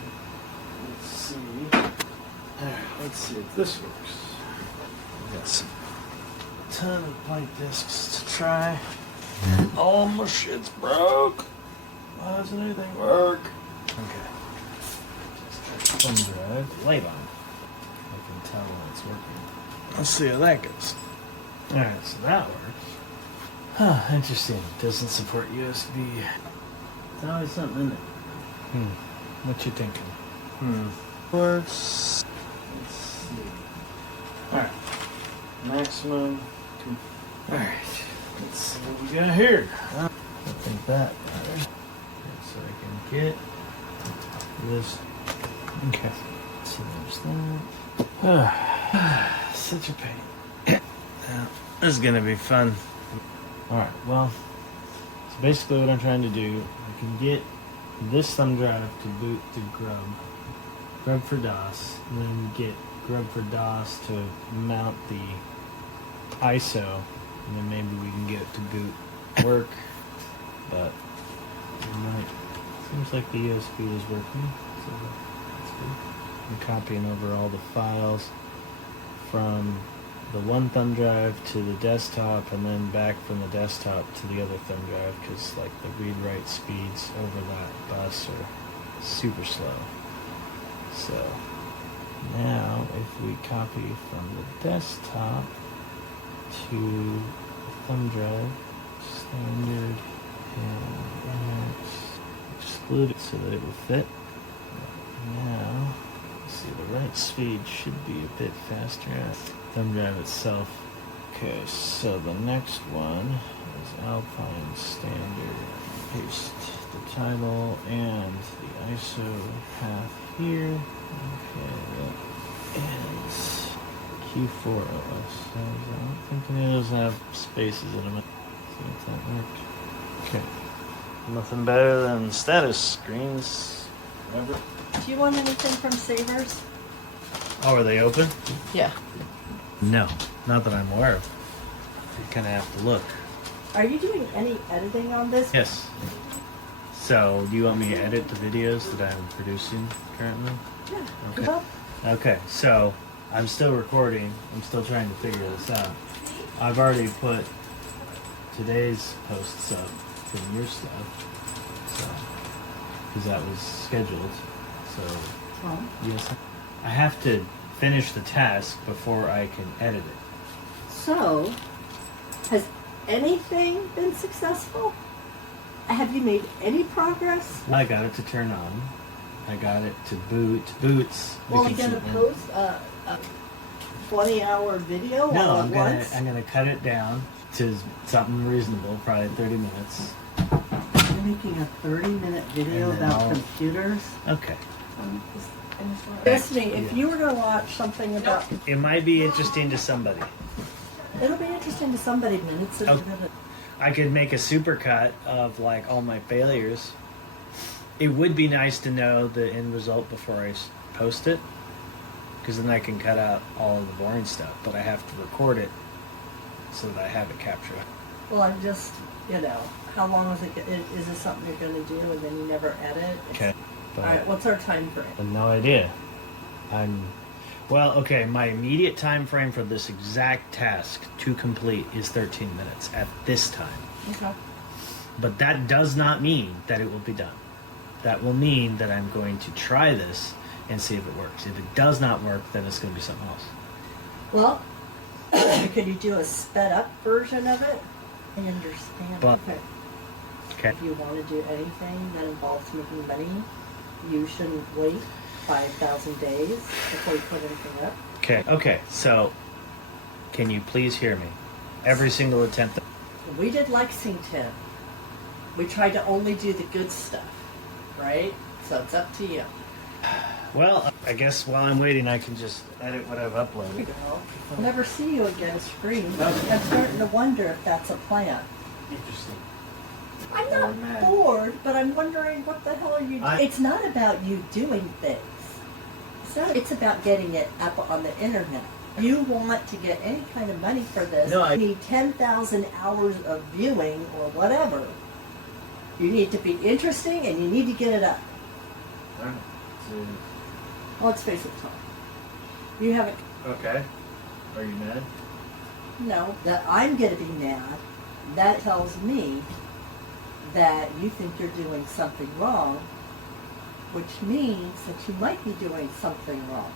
Let's see. Alright, let's see if this works. We got some ton of blank discs to try. All my shit's broke. Why doesn't anything work? Okay. Just try thumb drive. Light on. I can tell when it's working. Let's see how that goes. Alright, so that works. Huh, interesting. Doesn't support USB. There's always something in it. What you thinking? Let's see. Alright. Maximum. Alright. Let's see what we got here. I think that matters. So I can get this. Okay. So there's that. Such a pain. This is gonna be fun. Alright, well, so basically what I'm trying to do, I can get this thumb drive to boot to Grub for DOS, and then get Grub for DOS to mount the ISO, and then maybe we can get it to boot work, but it might, seems like the USB is working, so that's good. I'm copying over all the files from the one thumb drive to the desktop, and then back from the desktop to the other thumb drive, because like the read-write speeds over that bus are super slow. So now if we copy from the desktop to the thumb drive, standard and exclude it so that it will fit. Now, let's see, the write speed should be a bit faster. Thumb drive itself. Okay, so the next one is Alpine Standard. Paste the title and the ISO path here. Okay, that is Q4OS. I don't think any of those have spaces in them. See if that worked. Okay. Nothing better than status screens. Remember? Do you want anything from Savers? Oh, are they open? Yeah. No, not that I'm aware of. You kind of have to look. Are you doing any editing on this? Yes. So, do you want me to edit the videos that I'm producing currently? Yeah. Okay. Well, Okay, so I'm still recording. I'm still trying to figure this out. I've already put today's posts up from your stuff, so because that was scheduled. So well, yes, I have to finish the task before I can edit it. so, has anything been successful? Have you made any progress? I got it to turn on. I got it to boots. the Well, you're gonna computer. post a 20-hour video No, all I'm at gonna once? I'm gonna cut it down to something reasonable, probably 30 minutes. You're making a 30-minute video And then about I'll- computers? Okay. Destiny, if Yeah. you were gonna watch something about, It might be interesting to somebody. it'll be interesting to somebody, man. It's a, Okay. I could make a supercut of like all my failures. It would be nice to know the end result before I post it, because then I can cut out all of the boring stuff. But I have to record it so that I have it captured. well, I'm just, how long is it? Is this something you're gonna do and then you never edit? It's- Okay. All right. What's our time frame? I have no idea. Okay, my immediate time frame for this exact task to complete is 13 minutes at this time. Okay. But that does not mean that it will be done. That will mean that I'm going to try this and see if it works. If it does not work, then it's going to be something else. Well, could you do a sped up version of it? I understand. But- Okay. Okay. If you want to do anything that involves making money, you shouldn't wait 5,000 days before you put anything up. Okay. Okay. So, can you please hear me? Every single attempt. We did Lexington. We tried to only do the good stuff, right? So it's up to you. Well, I guess while I'm waiting, I can just edit what I've uploaded. I'll never see you again screen. I'm starting to wonder if that's a plan. Interesting. I'm Oh, not man. bored, but I'm wondering what the hell are you doing? It's not about you doing things. It's about getting it up on the internet. You want to get any kind of money for this. No, I- You need 10,000 hours of viewing or whatever. You need to be interesting and you need to get it up. Well, let's face it, Tom. You haven't. Okay. Are you mad? No, that I'm going to be mad. That tells me that you think you're doing something wrong, which means that you might be doing something wrong.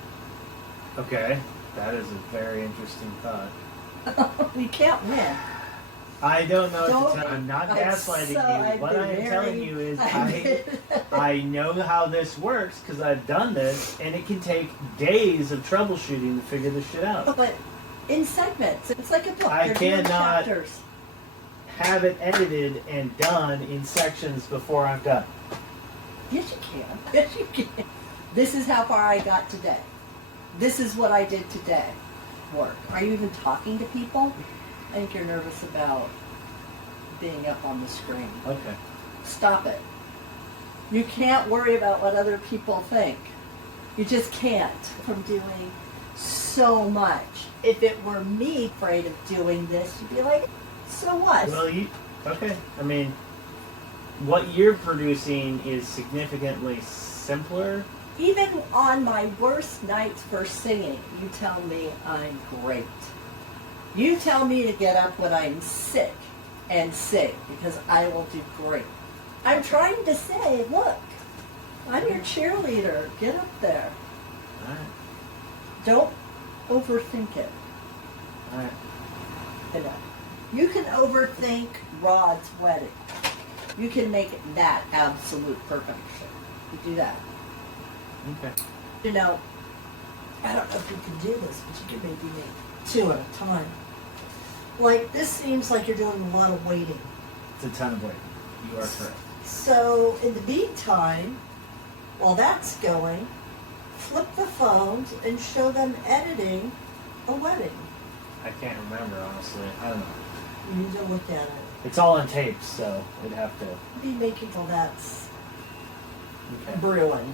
Okay. That is a very interesting thought. You can't win. I don't know Don't- what to tell. I'm not gaslighting you. I've What been I am very- telling you is I've been- I know how this works because I've done this, and it can take days of troubleshooting to figure this shit out. But in segments, it's like a book. I They're doing cannot- chapters. Have it edited and done in sections before I'm done. Yes, you can. Yes, you can. This is how far I got today. This is what I did today. Work. Are you even talking to people? I think you're nervous about being up on the screen. Okay. Stop it. You can't worry about what other people think. You just can't from doing so much. If it were me afraid of doing this, you'd be like, so what? Well, okay. I mean, what you're producing is significantly simpler. Even on my worst nights for singing, you tell me I'm great. You tell me to get up when I'm sick and sing because I will do great. I'm trying to say, look, I'm your cheerleader. Get up there. All right. Don't overthink it. All right. You know, you can overthink Rod's wedding. You can make that absolute perfection. You do that. Okay. You know, I don't know if you can do this, but you can maybe make two at a time. Like, this seems like you're doing a lot of waiting. It's a ton of weight. You are correct. So, in the meantime, while that's going, flip the phones and show them editing a wedding. I can't remember, honestly. I don't know. You need to look at it. It's all on tape, so we'd have to. Be making all that's Okay. brewing.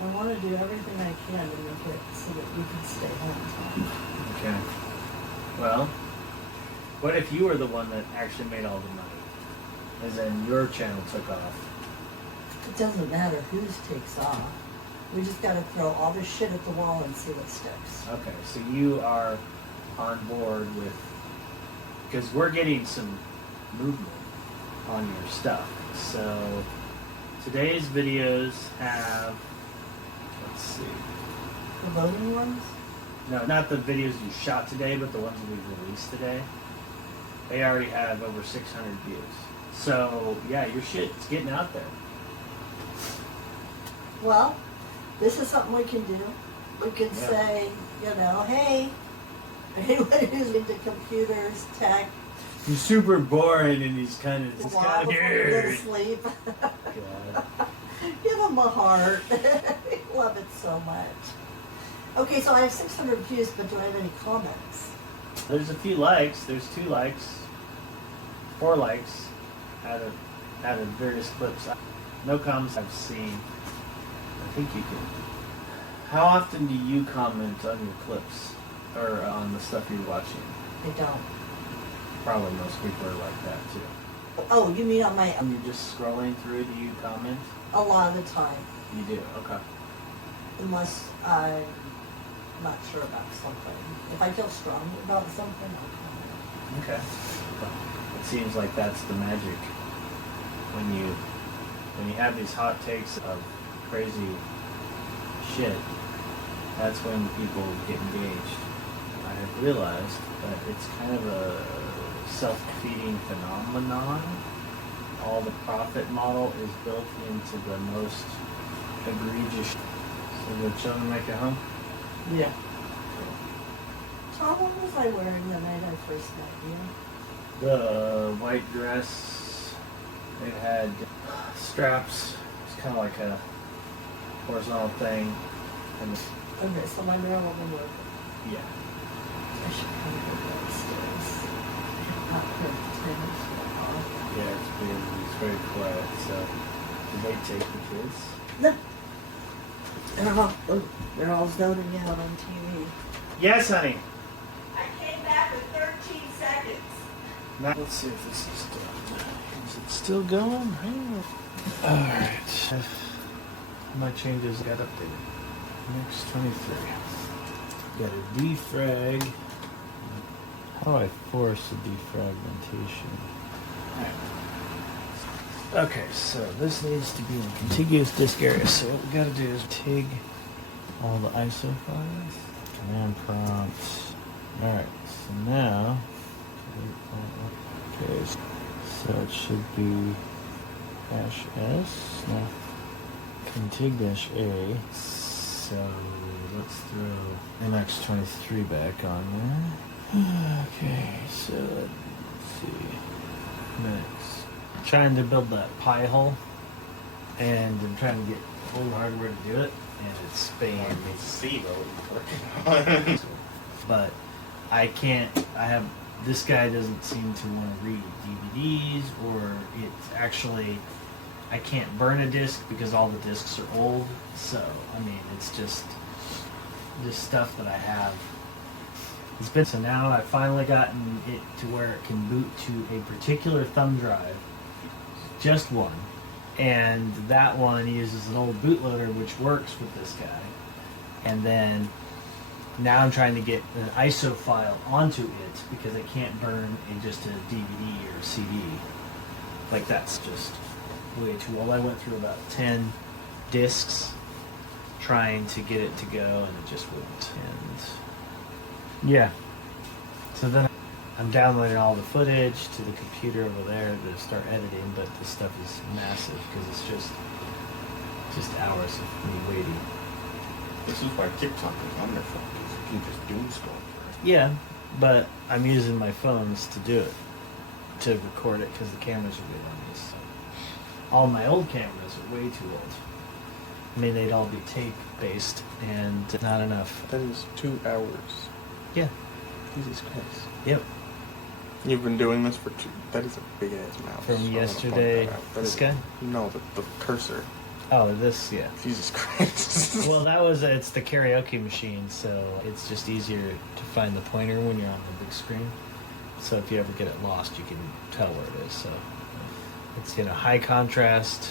I want to do everything I can to make it so that you can stay home. Okay. Well, what if you were the one that actually made all the money? As in your channel took off? It doesn't matter whose takes off. We just gotta throw all this shit at the wall and see what sticks. Okay, so you are on board with, because we're getting some movement on your stuff. So today's videos have, let's see, The voting ones? no, not the videos you shot today, but the ones we've released today. They already have over 600 views. So yeah, your shit's getting out there. Well, this is something we can do. We can Yeah. say, you know, hey, anyone who's into computers, tech, He's super boring and he's kind of a while before you go to sleep, God. give them a heart. We love it so much. Okay, so I have 600 views, but do I have any comments? There's a few likes. There's 2 likes, 4 likes out of various clips. No comments I've seen. I think you can. How often do you comment on your clips or on the stuff you're watching? I don't. Probably most people are like that too. Oh, you mean on my, When you're just scrolling through, do you comment? a lot of the time, You do. Okay. unless I'm not sure about something. If I feel strongly about something, I'll comment. Okay. It seems like that's the magic. When you have these hot takes of crazy shit, that's when people get engaged. I have realized that it's kind of a self-defeating phenomenon. All the profit model is built into the most egregious. So the children make it home? Yeah. Tom, what was I wearing the night I first met you? The white dress, it had straps. It's kind of like a horizontal thing. And Okay, so my Marilyn Monroe. yeah. I should probably go downstairs. Not put tennis on. Yeah, it's very quiet. So, did they take the kids? No. They're all zoning out on TV. Yes, honey. I came back with 13 seconds. Now, let's see if this is done. Is it still going? Alright. My changes got updated. Next 23. Got a defrag. How do I force a defragmentation? Okay, so this needs to be in contiguous disk area. So what we gotta do is TIG all the ISO files. Command prompt. Alright, so now, okay, so it should be -S, no, config-A. So let's throw MX23 back on there. Okay, so let's see. Next. Trying to build that pie hole, and I'm trying to get old hardware to do it, and it's spam. See what we're working on. But I can't. This guy doesn't seem to want to read DVDs, or it's actually, I can't burn a disc because all the discs are old. So I mean, it's just stuff that I have. It's been, so now I've finally gotten it to where it can boot to a particular thumb drive, just one, and that one uses an old bootloader which works with this guy, and then now I'm trying to get an ISO file onto it because I can't burn in just a DVD or a CD. Like, that's just way too old. I went through about 10 discs trying to get it to go, and it just wouldn't. And yeah, so then I'm downloading all the footage to the computer over there to start editing, but this stuff is massive because it's just hours of me waiting. This is why TikTok is wonderful, because you can just doom scroll through. Yeah, but I'm using my phones to do it, to record it, because the cameras are good on these. So. All my old cameras are way too old. I mean, they'd all be tape-based, and not enough. That is 2 hours. Yeah. Jesus Christ. Yep. You've been doing this for 2. That is a big ass mouse. From I wanna point yesterday. that out. That This is- guy? No, the cursor. Oh, this, yeah. Jesus Christ. Well, it's the karaoke machine, so it's just easier to find the pointer when you're on the big screen. So if you ever get it lost, you can tell where it is. So it's high contrast,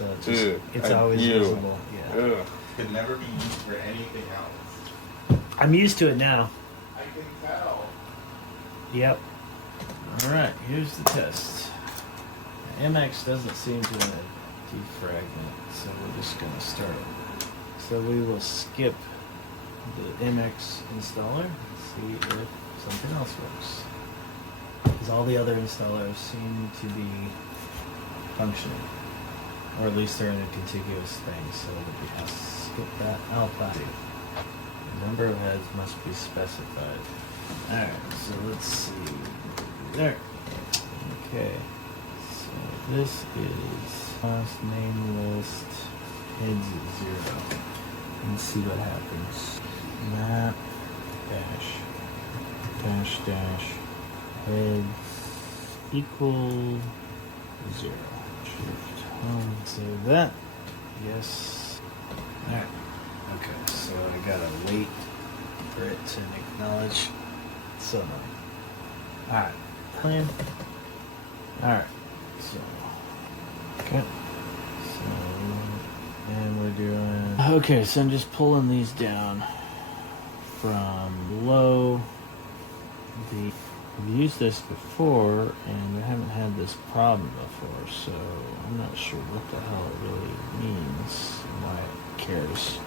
so it's, Ugh, it's always ew. visible. Yeah. Ugh. Could never be used for anything else. I'm used to it now. I can tell. Yep. All right, here's the test. MX doesn't seem to want to defragment, so we're just going to start it. So we will skip the MX installer and see if something else works. Because all the other installers seem to be functioning. Or at least they're in a contiguous thing, so we have to skip that alpha. The number of heads must be specified. Alright, so let's see. There. Okay. So this is last name list heads 0. And see what happens. Map dash heads equal 0. Shift home. Save that. Yes. Alright. Okay, so I gotta wait for it to acknowledge. So annoying. Alright. Plan. Alright. So. Okay. So. And we're doing. Okay, so I'm just pulling these down from below. We've used this before, and we haven't had this problem before, so I'm not sure what the hell it really means and why it cares.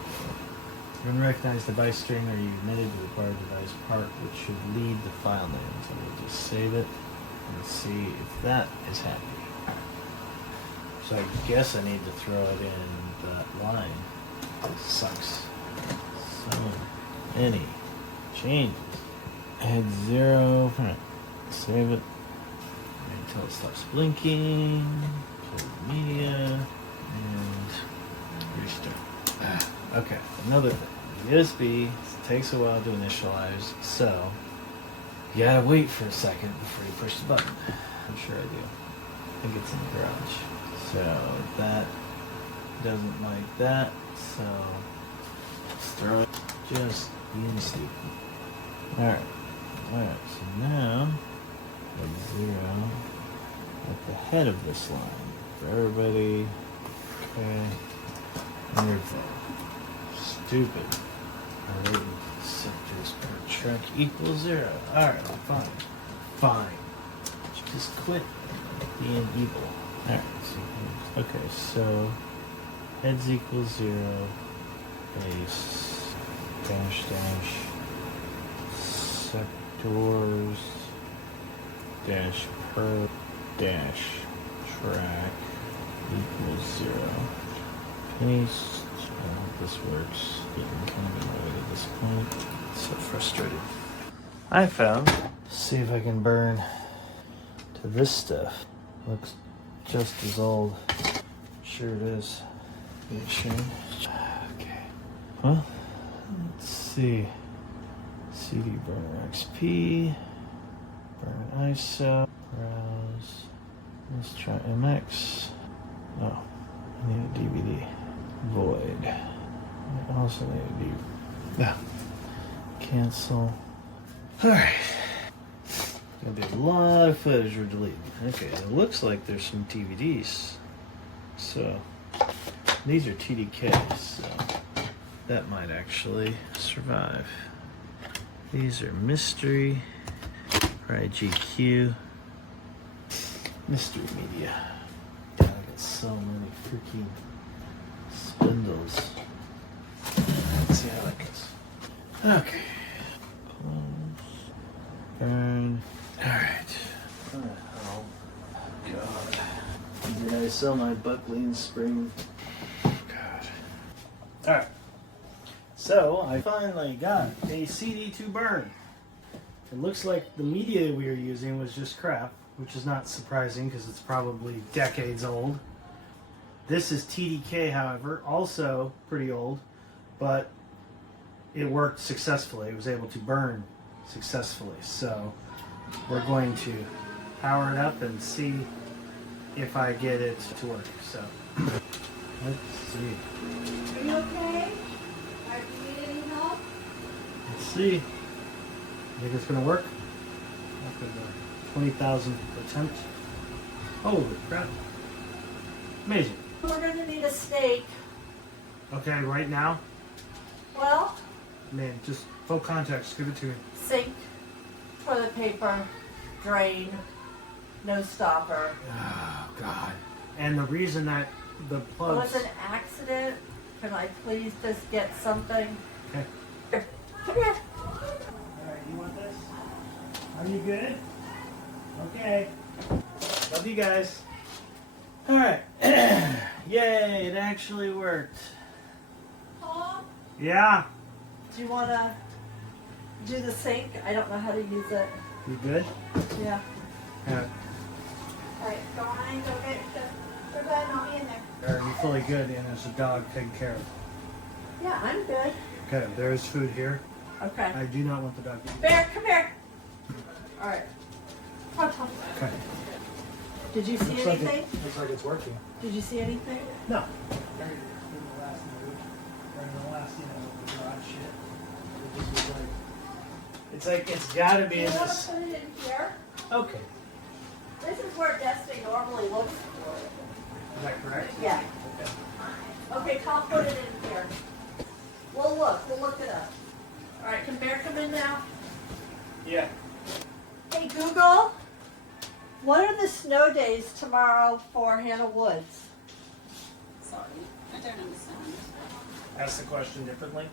Unrecognized device string or you omitted the required device part, which should lead the file name. So we'll just save it and see if that is happy. So I guess I need to throw it in that line. This sucks. So many changes. Head 0. Right. Save it until it stops blinking. Play the media and restart. Okay, another thing. USB takes a while to initialize, so you gotta wait for a second before you push the button. I'm sure I do. I think it's in the garage. So that doesn't like that, so let's throw it. Just being stupid. Alright, so now at 0 at the head of this line for everybody. Okay, everything. Stupid. Alright, sectors per truck equals 0. Alright, fine. Fine. Just quit being evil. Alright, okay, so heads equals 0, base, dash, sectors, dash, per, dash, track, equals 0. Paste. I hope this works. Getting kind of annoyed at this point. So frustrated. I found. See if I can burn to this stuff. Looks just as old. Sure it is. Okay. Well, let's see. CD burner XP. Burn ISO. Browse. Let's try MX. Oh, I need a DVD. Void. I also need a DVD. Cancel. Alright. Gonna be a lot of footage we're deleting. Okay, it looks like there's some DVDs. So, these are TDKs, so that might actually survive. These are Mystery, IGQ, Mystery Media. God, I got so many freaking spindles. Let's see how that goes. Okay. Close. Burn. Alright. Oh, God. Did I sell my Buckling Spring? God. Alright. So, I finally got a CD to burn. It looks like the media we were using was just crap, which is not surprising because it's probably decades old. This is TDK, however, also pretty old, but it worked successfully. It was able to burn successfully. So we're going to power it up and see if I get it to work. So let's see. Are you okay? Do you need any help? Let's see. Think it's gonna work? After the 20,000th attempt. Holy crap. Amazing. We're gonna need a stake. Okay, right now? Well, Man, just full context, give it to me. sink, toilet paper, drain, no stopper. Oh, God. And the reason that the It plugs... was an accident. Can I please just get something? Okay. Here. Come here. Alright, you want this? Are you good? Okay. Love you guys. Alright. Yay, it actually worked. Tom, Yeah. do you want to do the sink? I don't know how to use it. You good? Yeah. Yeah. All right, go on, go get the bed, and I'll be in there. Are you fully good and there's a dog taken care of? Yeah, I'm good. Okay, there is food here. Okay. I do not want the dog to eat. Bear, come here. All right. Come on, Tom. Okay. Did you see anything? Looks like it's working. Did you see anything? No. During the last, the garage shit. It just was like, it's gotta be Do you in want this. to put it in here? Okay. This is where Destiny normally looks for it. Is that correct? Yeah. Okay. Okay, Tom, put it in here. We'll look it up. All right, can Bear come in now? Yeah. Hey, Google, what are the snow days tomorrow for Hannah Woods? Sorry, I don't understand. Ask the question differently.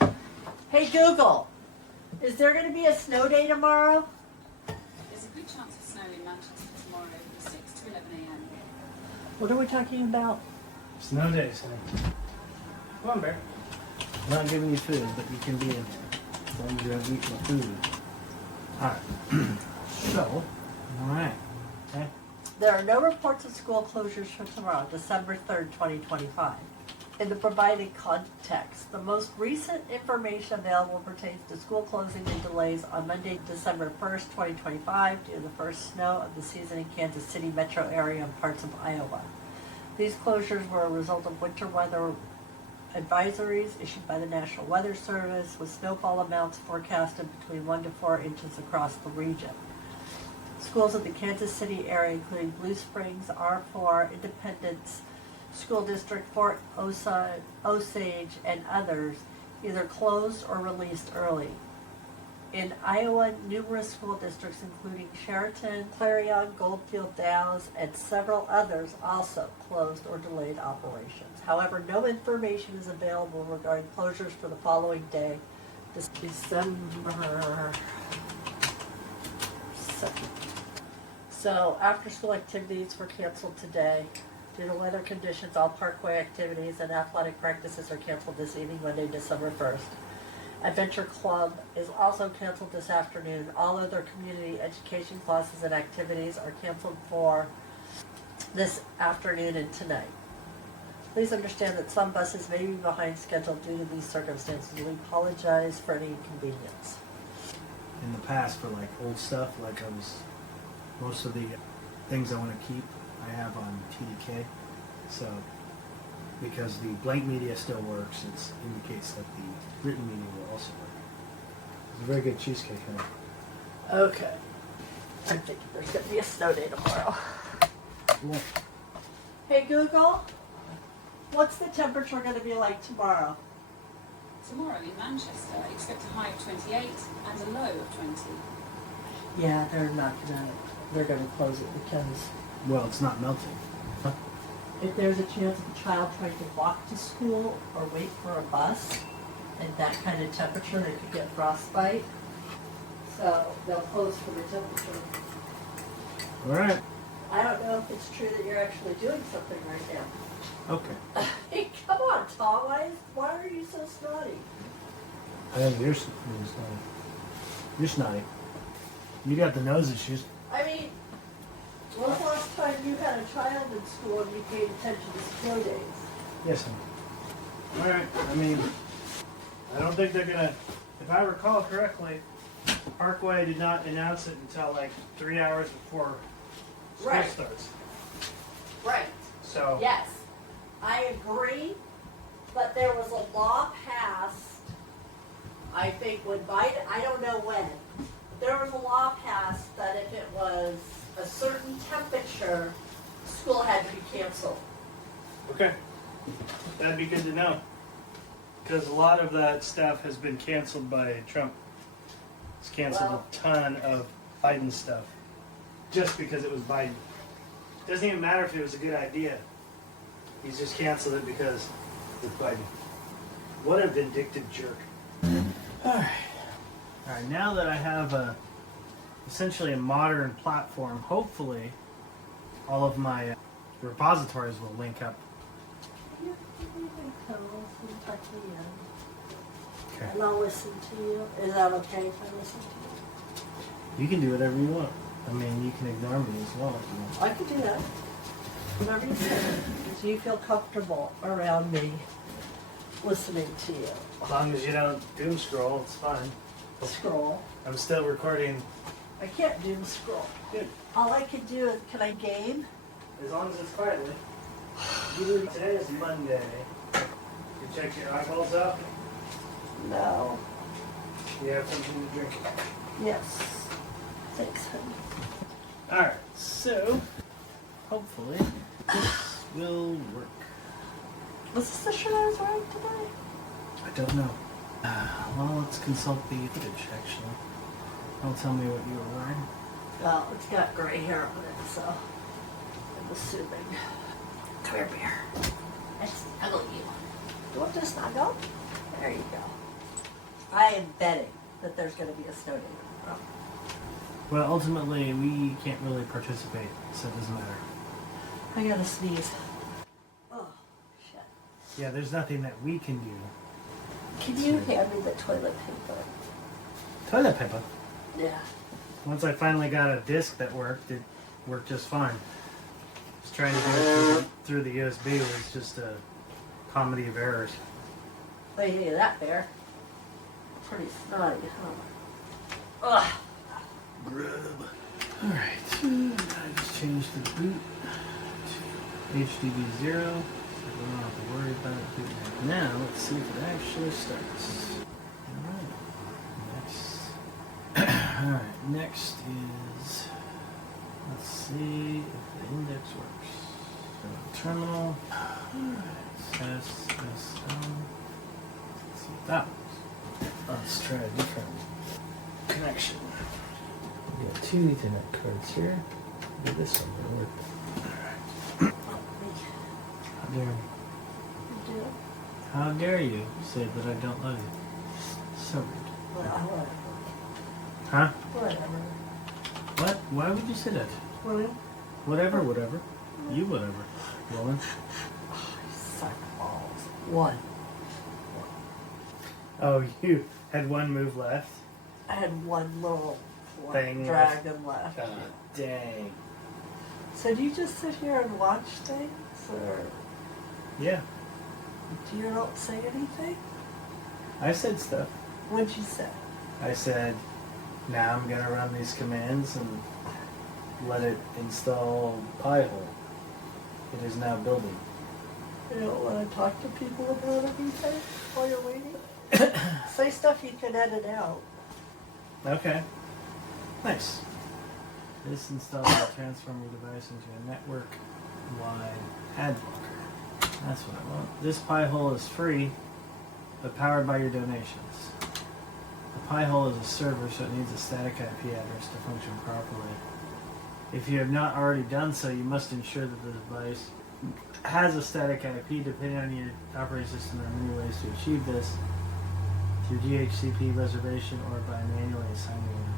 Hey, Google, is there going to be a snow day tomorrow? There's a good chance of snow in Manchester tomorrow from 6 to 11 a.m. What are we talking about? Snow days, honey. Come on, Bear. I'm not giving you food, but you can be in here. As long as you have eaten the food. Alright. So, alright. Okay. There are no reports of school closures for tomorrow, December 3rd, 2025. In the provided context, the most recent information available pertains to school closing and delays on Monday, December 1st, 2025, due to the first snow of the season in Kansas City metro area and parts of Iowa. These closures were a result of winter weather advisories issued by the National Weather Service, with snowfall amounts forecasted between 1 to 4 inches across the region. Schools in the Kansas City area, including Blue Springs, R4, Independence School District, Fort Osage, and others, either closed or released early. In Iowa, numerous school districts, including Sheraton, Clarion, Goldfield Downs, and several others, also closed or delayed operations. However, no information is available regarding closures for the following day, December 2nd. So, after-school activities were canceled today. Due to weather conditions, all parkway activities and athletic practices are canceled this evening, Monday, December 1st. Adventure Club is also canceled this afternoon. All other community education classes and activities are canceled for this afternoon and tonight. Please understand that some buses may be behind schedule due to these circumstances. We apologize for any inconvenience. In the past, for like old stuff, like most of the things I want to keep, I have on TDK. So, because the blank media still works, it indicates that the written media will also work. It's a very good cheesecake, honey. Okay. I'm thinking there's going to be a snow day tomorrow. Cool. Hey Google, what's the temperature going to be like tomorrow? Tomorrow in Manchester, expect a high of 28 and a low of 20. Yeah, they're going to close it because Well, it's not melting. Huh? if there's a chance of a child trying to walk to school or wait for a bus at that kind of temperature, they could get frostbite. So they'll close for the temperature. All right. I don't know if it's true that you're actually doing something right now. Okay. Hey, come on, Tom. Why are you so snotty? I think you're snotty. You're snotty. You got the nose issues. I mean, when's the last time you had a child in school and you paid attention to snow days? Yes, honey. All right. I mean, I don't think they're gonna. If I recall correctly, Parkway did not announce it until like 3 hours before school Right. starts. Right. So. Yes, I agree, but there was a law passed, I think when Biden, I don't know when, but there was a law passed that if it was a certain temperature, school had to be canceled. Okay. That'd be good to know. Because a lot of that stuff has been canceled by Trump. He's canceled Well- a ton of Biden stuff. Just because it was Biden. Doesn't even matter if it was a good idea. He's just canceled it because it's Biden. What a vindictive jerk. Alright. Alright, now that I have essentially a modern platform, hopefully all of my repositories will link up. You can call and tuck me in. Okay. And I'll listen to you. Is that okay if I listen to you? You can do whatever you want. I mean, you can ignore me as well if you want. I can do that. Whatever you say. Do you feel comfortable around me listening to you? As long as you don't doom scroll, it's fine. Scroll. I'm still recording. I can't doom scroll. Good. All I can do is, can I game? As long as it's quietly. Today is Monday. You check your eyeballs out. No. You have something to drink. Yes. Thanks, honey. Alright, so hopefully this will work. Was this the shirt I was wearing today? I don't know. Well, let's consult the footage actually. Don't tell me what you were wearing. Well, it's got gray hair on it, so I'm assuming. Come here, bear. Let's snuggle you. Do you want to snuggle? There you go. I am betting that there's going to be a snow day tomorrow. Well, ultimately, we can't really participate, so it doesn't matter. I gotta sneeze. Oh, shit. Yeah, there's nothing that we can do. Can you hand me the toilet paper? Toilet paper. Yeah. Once I finally got a disc that worked, it worked just fine. Just trying to do it through the USB was just a comedy of errors. What do you think of that, bear? Pretty snotty, huh? Ugh. Grub. Alright, I just changed the boot to HDD 0, so I don't have to worry about it doing that. Now, let's see if it actually starts. Alright, alright, next is, let's see if the index works. So, terminal, alright, SSL, let's see if that works. Let's try a different connection. We got two Ethernet cords here. Maybe this one will work. Alright. How dare you? You do? How dare you say that I don't love you? So rude. Well, whatever. Huh? Whatever. What? Why would you say that? Woman? Whatever, whatever. You whatever. Woman. Suck balls. One. Oh, you had one move left? I had one little Thing dragon left. God dang. So do you just sit here and watch things, or Yeah. do you not say anything? I said stuff. What'd you say? I said, now I'm gonna run these commands and let it install Pi-hole. It is now building. You don't want to talk to people about anything while you're waiting? Say stuff you can edit out. Okay. Nice. This installs a transform your device into a network-wide ad blocker. That's what I want. This Pi-hole is free, but powered by your donations. The Pi-hole is a server, so it needs a static IP address to function properly. If you have not already done so, you must ensure that the device has a static IP. Depending on your operating system, there are many ways to achieve this. Through DHCP reservation or by manually assigning an